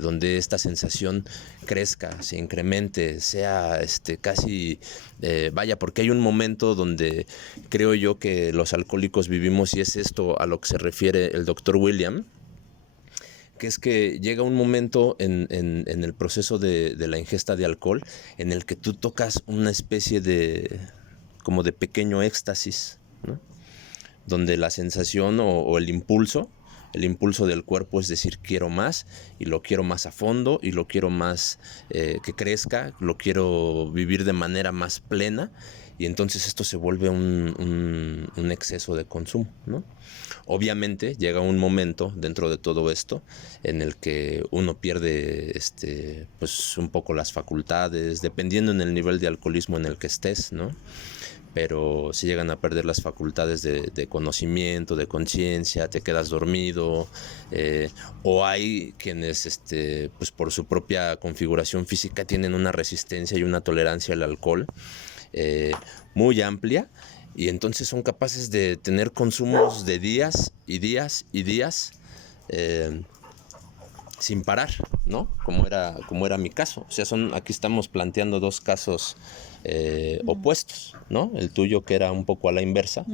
donde esta sensación crezca, se incremente, sea casi, vaya, porque hay un momento donde creo yo que los alcohólicos vivimos, y es esto a lo que se refiere el doctor William, que es que llega un momento en el proceso de la ingesta de alcohol en el que tú tocas una especie como de pequeño éxtasis, ¿no? Donde la sensación o el impulso del cuerpo es decir, quiero más, y lo quiero más a fondo, y lo quiero más que crezca, lo quiero vivir de manera más plena, y entonces esto se vuelve un exceso de consumo, ¿no? Obviamente llega un momento dentro de todo esto en el que uno pierde pues un poco las facultades, dependiendo en el nivel de alcoholismo en el que estés, ¿no? Pero se llegan a perder las facultades de conocimiento, de conciencia, te quedas dormido, o hay quienes pues por su propia configuración física tienen una resistencia y una tolerancia al alcohol muy amplia, y entonces son capaces de tener consumos de días y días y días sin parar, ¿no? Como era mi caso. O sea, aquí estamos planteando dos casos opuestos, ¿no? El tuyo, que era un poco a la inversa,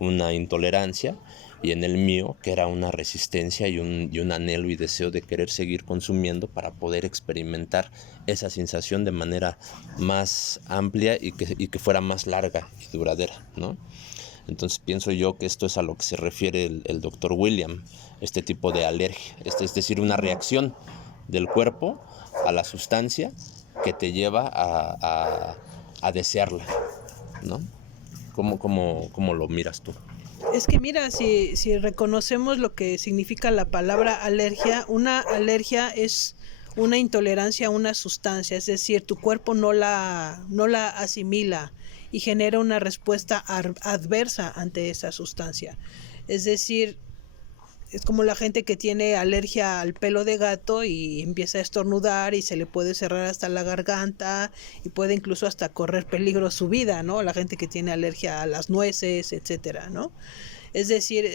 una intolerancia, y en el mío, que era una resistencia y un anhelo y deseo de querer seguir consumiendo para poder experimentar esa sensación de manera más amplia y que fuera más larga y duradera, ¿no? Entonces pienso yo que esto es a lo que se refiere el doctor William, este tipo de alergia, es decir, una reacción del cuerpo a la sustancia que te lleva a desearla, ¿no? ¿Cómo lo miras tú? Es que mira, si reconocemos lo que significa la palabra alergia, una alergia es una intolerancia a una sustancia, es decir, tu cuerpo no la asimila y genera una respuesta adversa ante esa sustancia. Es decir, es como la gente que tiene alergia al pelo de gato y empieza a estornudar y se le puede cerrar hasta la garganta y puede incluso hasta correr peligro su vida, ¿no? La gente que tiene alergia a las nueces, etcétera, ¿no? Es decir,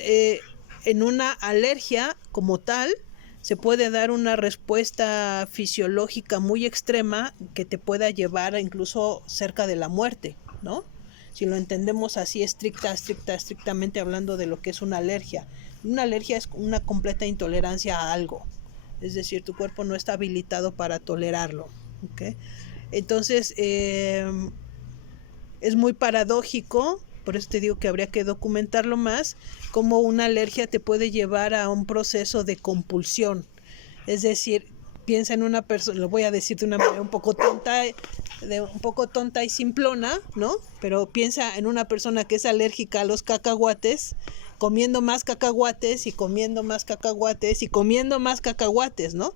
en una alergia como tal se puede dar una respuesta fisiológica muy extrema que te pueda llevar incluso cerca de la muerte, ¿no? Si lo entendemos así estrictamente hablando de lo que es una alergia. Una alergia es una completa intolerancia a algo. Es decir, tu cuerpo no está habilitado para tolerarlo, ¿okay? Entonces, es muy paradójico, por eso te digo que habría que documentarlo más, cómo una alergia te puede llevar a un proceso de compulsión. Es decir, piensa en una persona, lo voy a decir de una manera un poco tonta y simplona, ¿no? Pero piensa en una persona que es alérgica a los cacahuates, comiendo más cacahuates y comiendo más cacahuates y comiendo más cacahuates, ¿no?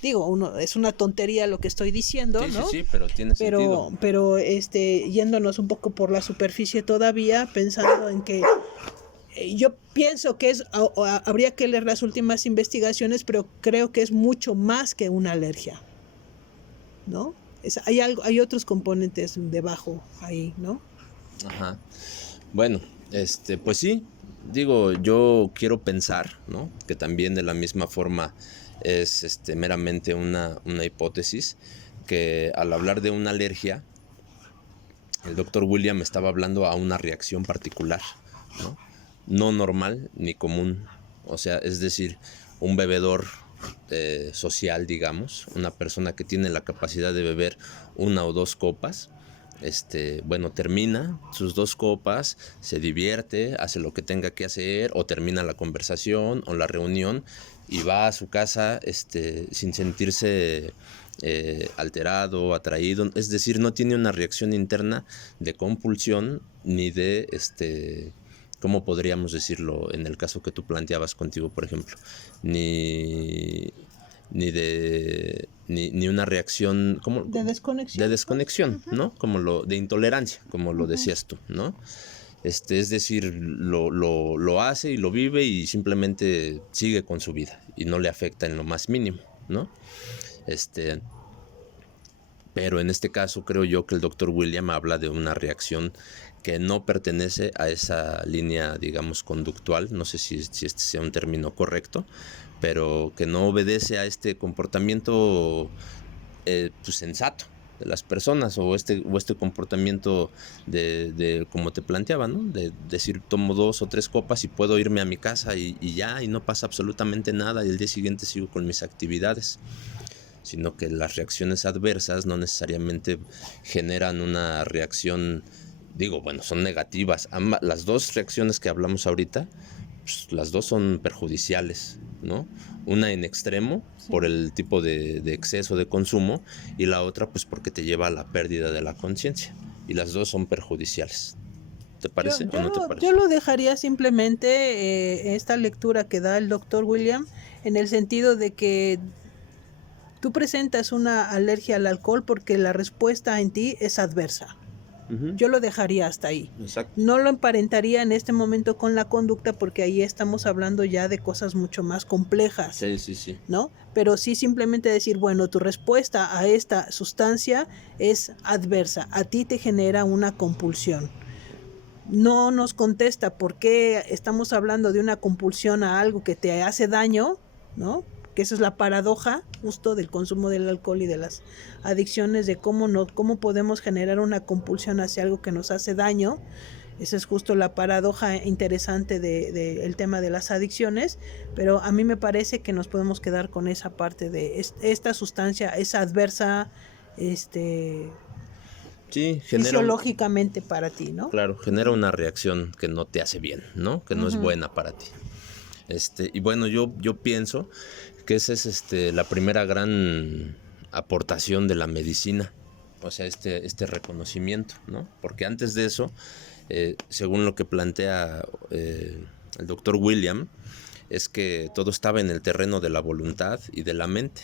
Digo, es una tontería lo que estoy diciendo, sí, ¿no? Sí, pero tiene sentido. Pero yéndonos un poco por la superficie todavía, pensando en que yo pienso que habría que leer las últimas investigaciones, pero creo que es mucho más que una alergia, ¿no? Hay otros componentes debajo ahí, ¿no? Ajá. Bueno, pues sí, digo, yo quiero pensar, ¿no? Que también de la misma forma es meramente una hipótesis, que al hablar de una alergia, el doctor William estaba hablando a una reacción particular, ¿no? No normal ni común. O sea, es decir, un bebedor social, digamos, una persona que tiene la capacidad de beber una o dos copas, bueno, termina sus dos copas, se divierte, hace lo que tenga que hacer, o termina la conversación o la reunión y va a su casa sin sentirse alterado, atraído, es decir, no tiene una reacción interna de compulsión ni de ¿cómo podríamos decirlo en el caso que tú planteabas contigo, por ejemplo? Ni ni una reacción como de desconexión, de desconexión, ¿no? Como lo de intolerancia, como lo decías tú, ¿no? Es decir, lo hace y lo vive y simplemente sigue con su vida y no le afecta en lo más mínimo, ¿no? Pero en este caso creo yo que el doctor William habla de una reacción que no pertenece a esa línea, digamos, conductual, no sé si este sea un término correcto, pero que no obedece a este comportamiento pues, sensato de las personas o este comportamiento de como te planteaba, ¿no? De decir, tomo 2 o 3 copas y puedo irme a mi casa y ya, y no pasa absolutamente nada y el día siguiente sigo con mis actividades, sino que las reacciones adversas no necesariamente generan una reacción, digo, bueno, son negativas. Las dos reacciones que hablamos ahorita, pues, las dos son perjudiciales, ¿no? Una en extremo, sí, por el tipo de exceso de consumo, y la otra pues porque te lleva a la pérdida de la conciencia, y las dos son perjudiciales. ¿Te parece o no te parece? Yo lo dejaría simplemente esta lectura que da el doctor William en el sentido de que tú presentas una alergia al alcohol porque la respuesta en ti es adversa. Yo lo dejaría hasta ahí. Exacto. No lo emparentaría en este momento con la conducta porque ahí estamos hablando ya de cosas mucho más complejas. Sí. ¿No? Pero sí simplemente decir, bueno, tu respuesta a esta sustancia es adversa. A ti te genera una compulsión. No nos contesta por qué estamos hablando de una compulsión a algo que te hace daño, ¿no? Que esa es la paradoja justo del consumo del alcohol y de las adicciones, de cómo podemos generar una compulsión hacia algo que nos hace daño. Esa es justo la paradoja interesante del tema de las adicciones, pero a mí me parece que nos podemos quedar con esa parte de esta sustancia es adversa, sí, fisiológicamente para ti, ¿no? Claro, genera una reacción que no te hace bien, ¿no? Que no es buena para ti. Y bueno, yo pienso que esa es la primera gran aportación de la medicina, o sea, este reconocimiento, ¿no? Porque antes de eso, según lo que plantea el doctor William, es que todo estaba en el terreno de la voluntad y de la mente.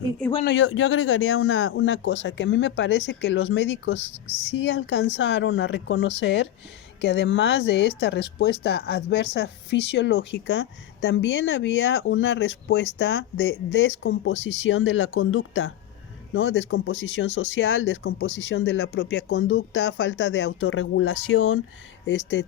Y bueno, yo agregaría una cosa, que a mí me parece que los médicos sí alcanzaron a reconocer que además de esta respuesta adversa fisiológica, también había una respuesta de descomposición de la conducta, ¿no? Descomposición social, descomposición de la propia conducta, falta de autorregulación,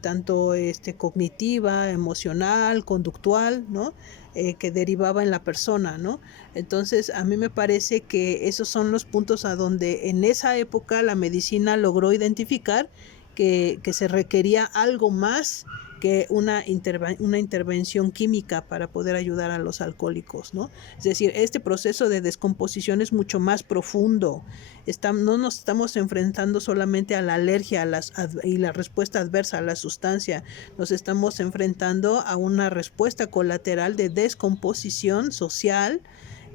tanto cognitiva, emocional, conductual, ¿no? Que derivaba en la persona, ¿no? Entonces, a mí me parece que esos son los puntos a donde en esa época la medicina logró identificar que se requería algo más que una intervención química para poder ayudar a los alcohólicos, ¿no? Es decir, este proceso de descomposición es mucho más profundo. No nos estamos enfrentando solamente a la alergia y la respuesta adversa a la sustancia, nos estamos enfrentando a una respuesta colateral de descomposición social,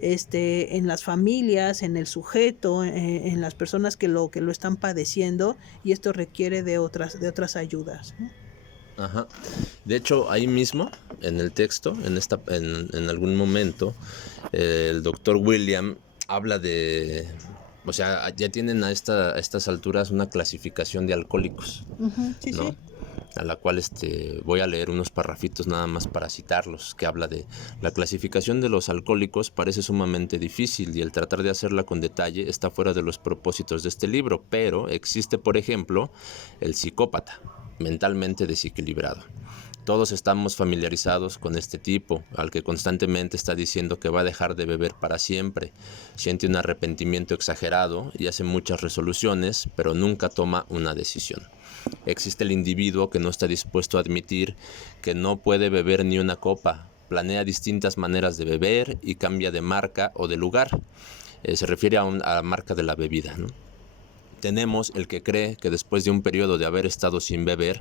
en las familias, en el sujeto, en las personas que lo están padeciendo, y esto requiere de otras ayudas, ¿no? Ajá. De hecho, ahí mismo, en el texto, en algún momento, el doctor William habla de, o sea, ya tienen a estas alturas una clasificación de alcohólicos, sí, ¿no? Sí. A la cual voy a leer unos parrafitos nada más para citarlos, que habla de la clasificación de los alcohólicos parece sumamente difícil y el tratar de hacerla con detalle está fuera de los propósitos de este libro, pero existe, por ejemplo, el psicópata, mentalmente desequilibrado. Todos estamos familiarizados con este tipo, al que constantemente está diciendo que va a dejar de beber para siempre, siente un arrepentimiento exagerado y hace muchas resoluciones, pero nunca toma una decisión. Existe el individuo que no está dispuesto a admitir que no puede beber ni una copa, planea distintas maneras de beber y cambia de marca o de lugar. Se refiere a la marca de la bebida, ¿no? Tenemos el que cree que después de un periodo de haber estado sin beber,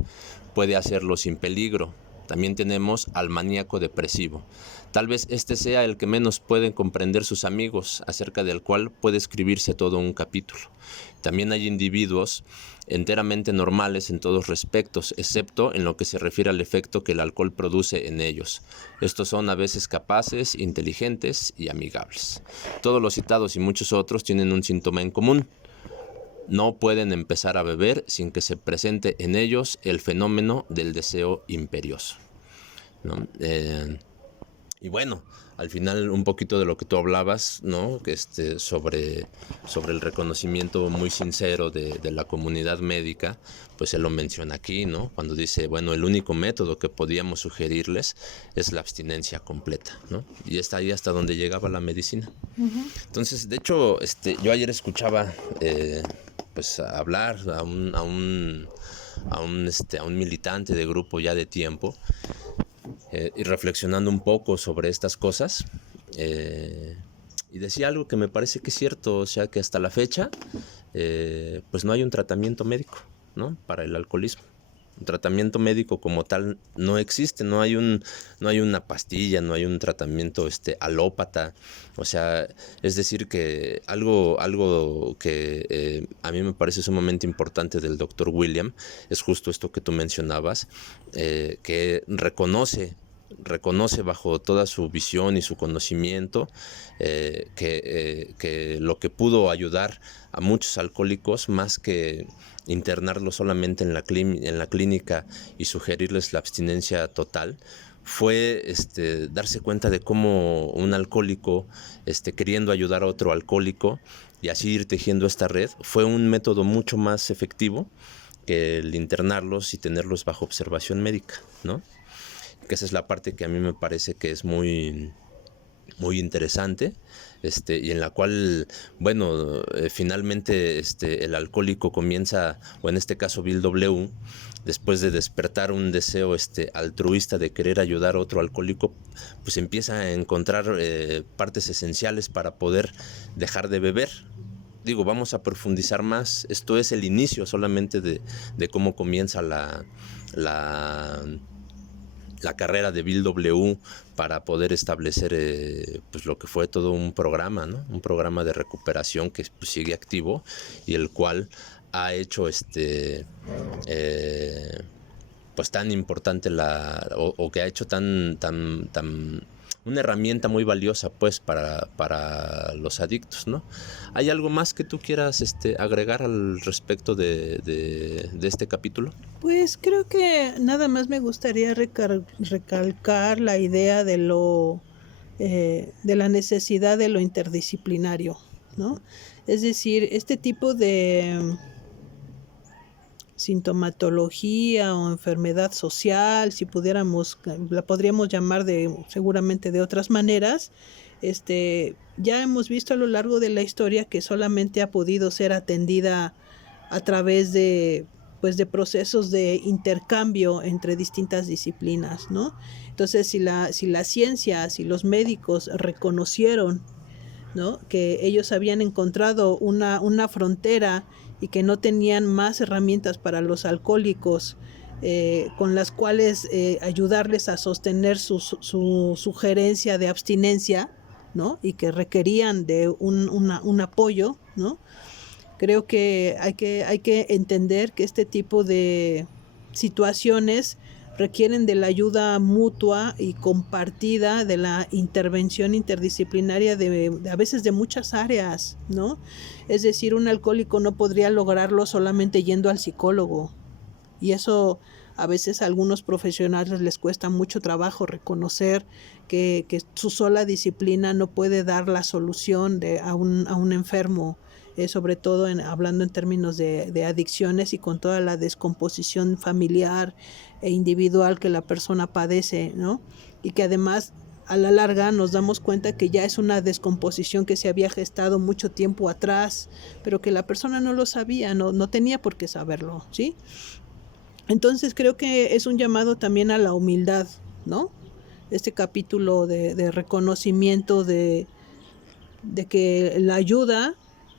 puede hacerlo sin peligro, También tenemos al maníaco depresivo. Tal vez este sea el que menos pueden comprender sus amigos, acerca del cual puede escribirse todo un capítulo. También hay individuos enteramente normales en todos respectos, excepto en lo que se refiere al efecto que el alcohol produce en ellos. Estos son a veces capaces, inteligentes y amigables. Todos los citados y muchos otros tienen un síntoma en común. No pueden empezar a beber sin que se presente en ellos el fenómeno del deseo imperioso, ¿no? Y bueno, al final un poquito de lo que tú hablabas, ¿no? Sobre el reconocimiento muy sincero de la comunidad médica, pues él lo menciona aquí, ¿no? Cuando dice, bueno, el único método que podíamos sugerirles es la abstinencia completa, ¿no? Y está ahí hasta donde llegaba la medicina. Uh-huh. Entonces, de hecho, yo ayer escuchaba pues hablar a un militante de grupo ya de tiempo, y reflexionando un poco sobre estas cosas, y decía algo que me parece que es cierto, o sea que hasta la fecha pues no hay un tratamiento médico, ¿no? Para el alcoholismo. Un tratamiento médico como tal no existe, no hay una pastilla, no hay un tratamiento alópata, o sea, es decir que algo que a mí me parece sumamente importante del Dr. William es justo esto que tú mencionabas, que reconoce bajo toda su visión y su conocimiento que lo que pudo ayudar a muchos alcohólicos, más que internarlos solamente en la clínica y sugerirles la abstinencia total, fue darse cuenta de cómo un alcohólico queriendo ayudar a otro alcohólico y así ir tejiendo esta red, fue un método mucho más efectivo que el internarlos y tenerlos bajo observación médica, ¿no? Que esa es la parte que a mí me parece que es muy, muy interesante, y en la cual, bueno, finalmente el alcohólico comienza, o en este caso Bill W., después de despertar un deseo altruista de querer ayudar a otro alcohólico, pues empieza a encontrar partes esenciales para poder dejar de beber. Digo, vamos a profundizar más. Esto es el inicio solamente de cómo comienza la carrera de Bill W. para poder establecer pues lo que fue todo un programa, ¿no? Un programa de recuperación que pues sigue activo y el cual ha hecho pues tan importante o que ha hecho tan una herramienta muy valiosa pues para los adictos, ¿no? ¿Hay algo más que tú quieras agregar al respecto de este capítulo? Pues creo que nada más me gustaría recalcar la idea de la necesidad de lo interdisciplinario, ¿no? Es decir, este tipo de sintomatología o enfermedad social, si la podríamos llamar seguramente de otras maneras, ya hemos visto a lo largo de la historia que solamente ha podido ser atendida a través de procesos de intercambio entre distintas disciplinas, ¿no? Entonces, si la ciencia, si los médicos reconocieron, ¿no?, que ellos habían encontrado una frontera y que no tenían más herramientas para los alcohólicos con las cuales ayudarles a sostener su sugerencia de abstinencia, ¿no?, y que requerían de un apoyo, ¿no? Creo que hay que entender que este tipo de situaciones requieren de la ayuda mutua y compartida, de la intervención interdisciplinaria a veces de muchas áreas, ¿no? Es decir, un alcohólico no podría lograrlo solamente yendo al psicólogo, y eso a veces a algunos profesionales les cuesta mucho trabajo reconocer que su sola disciplina no puede dar la solución a un enfermo, sobre todo hablando en términos de adicciones y con toda la descomposición familiar e individual que la persona padece, ¿no? Y que además a la larga nos damos cuenta que ya es una descomposición que se había gestado mucho tiempo atrás, pero que la persona no lo sabía, no tenía por qué saberlo, ¿sí? Entonces creo que es un llamado también a la humildad, ¿no? Este capítulo de reconocimiento de que la ayuda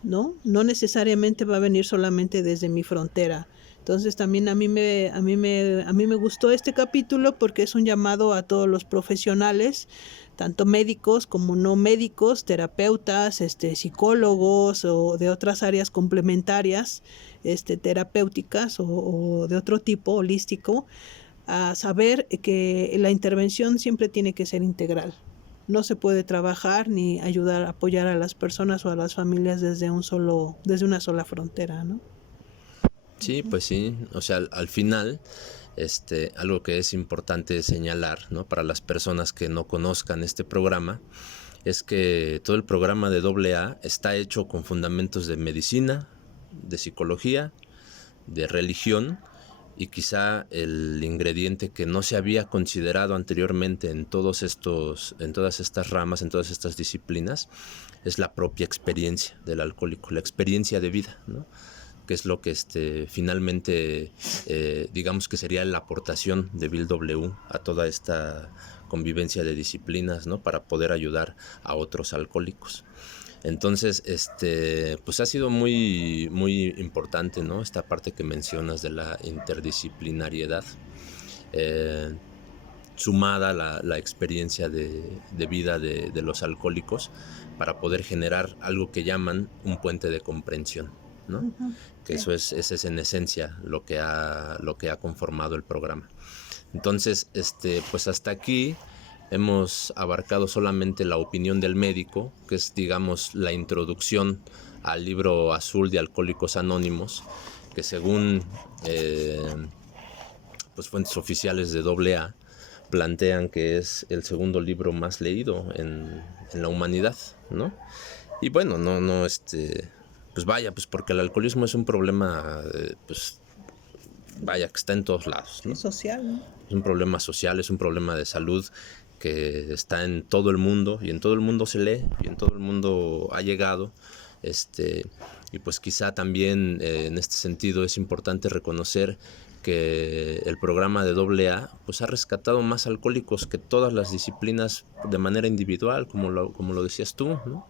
¿no? No necesariamente va a venir solamente desde mi frontera. Entonces también a mí me gustó este capítulo porque es un llamado a todos los profesionales, tanto médicos como no médicos, terapeutas, psicólogos o de otras áreas complementarias, terapéuticas o de otro tipo, holístico, a saber que la intervención siempre tiene que ser integral. No se puede trabajar ni ayudar, apoyar a las personas o a las familias desde una sola frontera, ¿no? Sí, pues sí, o sea, al final, algo que es importante señalar, ¿no? Para las personas que no conozcan este programa, es que todo el programa de AA está hecho con fundamentos de medicina, de psicología, de religión, y quizá el ingrediente que no se había considerado anteriormente en todas estas ramas, en todas estas disciplinas, es la propia experiencia del alcohólico, la experiencia de vida, ¿no? Que es lo que finalmente digamos que sería la aportación de Bill W. a toda esta convivencia de disciplinas, ¿no? Para poder ayudar a otros alcohólicos. Entonces, pues ha sido muy, muy importante, ¿no? Esta parte que mencionas de la interdisciplinariedad, sumada a la experiencia de vida de los alcohólicos, para poder generar algo que llaman un puente de comprensión, ¿no? Uh-huh. Que sí. Eso es en esencia lo que ha conformado el programa. Entonces, pues hasta aquí hemos abarcado solamente la opinión del médico, que es, digamos, la introducción al libro azul de Alcohólicos Anónimos, que según pues fuentes oficiales de AA plantean que es el segundo libro más leído en la humanidad, ¿no? Y bueno, pues vaya, pues porque el alcoholismo es un problema, pues vaya, que está en todos lados, ¿no? Es social, ¿no? Es un problema social, es un problema de salud que está en todo el mundo, y en todo el mundo se lee, y en todo el mundo ha llegado, y pues quizá también en este sentido es importante reconocer que el programa de AA pues ha rescatado más alcohólicos que todas las disciplinas de manera individual, como lo decías tú, ¿no?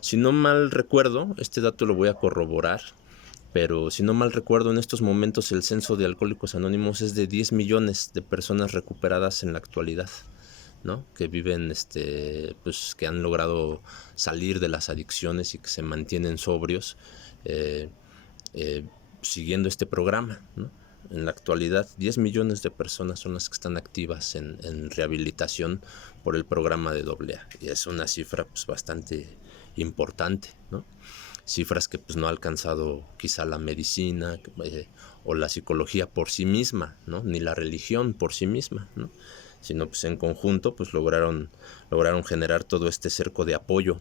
Si no mal recuerdo, este dato lo voy a corroborar, pero si no mal recuerdo, en estos momentos el censo de Alcohólicos Anónimos es de 10 millones de personas recuperadas en la actualidad, ¿no? Que viven, pues que han logrado salir de las adicciones y que se mantienen sobrios siguiendo este programa, ¿no? En la actualidad, 10 millones de personas son las que están activas en rehabilitación por el programa de AA. Y es una cifra pues bastante importante, ¿no? Cifras que pues no ha alcanzado quizá la medicina o la psicología por sí misma, ¿no? Ni la religión por sí misma, ¿no? Sino pues en conjunto pues lograron generar todo este cerco de apoyo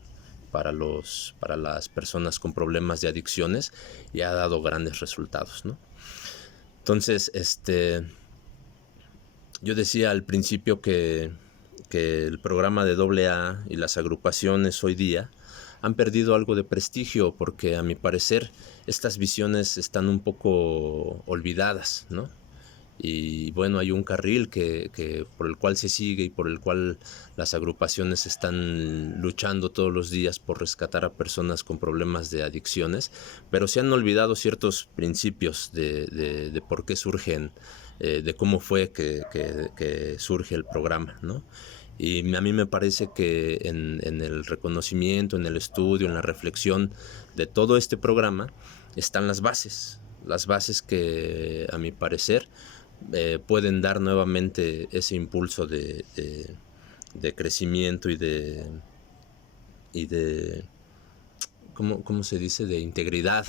para las personas con problemas de adicciones, y ha dado grandes resultados, ¿no? Entonces, yo decía al principio que el programa de AA y las agrupaciones hoy día han perdido algo de prestigio, porque a mi parecer estas visiones están un poco olvidadas, ¿no? Y bueno, hay un carril que por el cual se sigue y por el cual las agrupaciones están luchando todos los días por rescatar a personas con problemas de adicciones, pero se han olvidado ciertos principios de por qué surgen, de cómo fue que surge el programa, ¿no? Y a mí me parece que en el reconocimiento, en el estudio, en la reflexión de todo este programa están las bases que a mi parecer pueden dar nuevamente ese impulso de crecimiento y de ¿cómo se dice? De integridad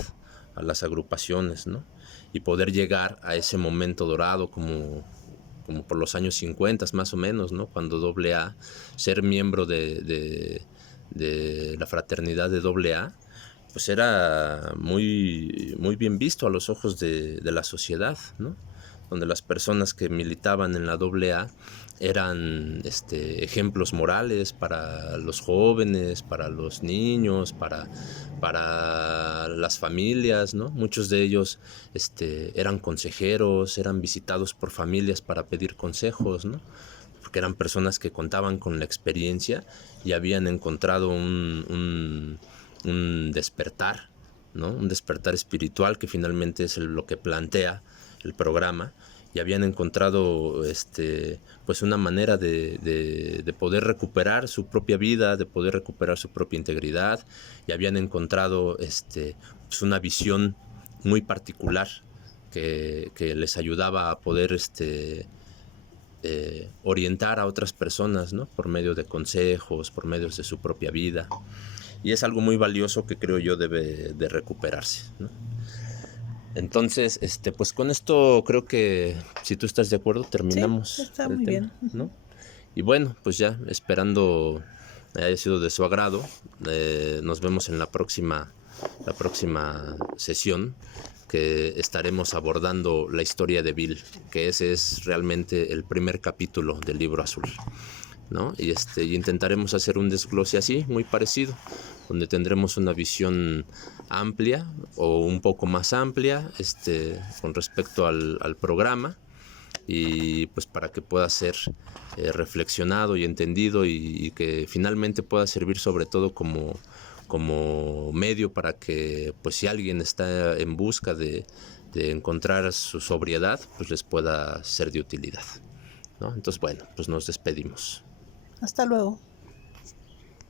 a las agrupaciones, ¿no? Y poder llegar a ese momento dorado como por los años 50 más o menos, ¿no? Cuando AA, ser miembro de la fraternidad de AA, pues era muy, muy bien visto a los ojos de la sociedad, ¿no? Donde las personas que militaban en la AA eran ejemplos morales para los jóvenes, para los niños, para las familias, ¿no? Muchos de ellos eran consejeros, eran visitados por familias para pedir consejos, ¿no? Porque eran personas que contaban con la experiencia y habían encontrado un despertar ¿no? Un despertar espiritual que finalmente es lo que plantea el programa, y habían encontrado pues una manera de poder recuperar su propia vida, de poder recuperar su propia integridad, y habían encontrado pues una visión muy particular que les ayudaba a poder orientar a otras personas, ¿no? Por medio de consejos, por medio de su propia vida. Y es algo muy valioso que creo yo debe de recuperarse, ¿no? Entonces, pues con esto creo que, si tú estás de acuerdo, terminamos Sí, está el muy tema, bien. ¿no? Y bueno, pues ya esperando haya sido de su agrado, nos vemos en la próxima sesión, que estaremos abordando la historia de Bill, que ese es realmente el primer capítulo del Libro Azul, ¿no? Y intentaremos hacer un desglose así, muy parecido, donde tendremos una visión amplia o un poco más amplia con respecto al programa, y pues para que pueda ser reflexionado y entendido, y que finalmente pueda servir sobre todo como medio para que, pues si alguien está en busca de encontrar su sobriedad, pues les pueda ser de utilidad, ¿no? Entonces, bueno, pues nos despedimos. Hasta luego.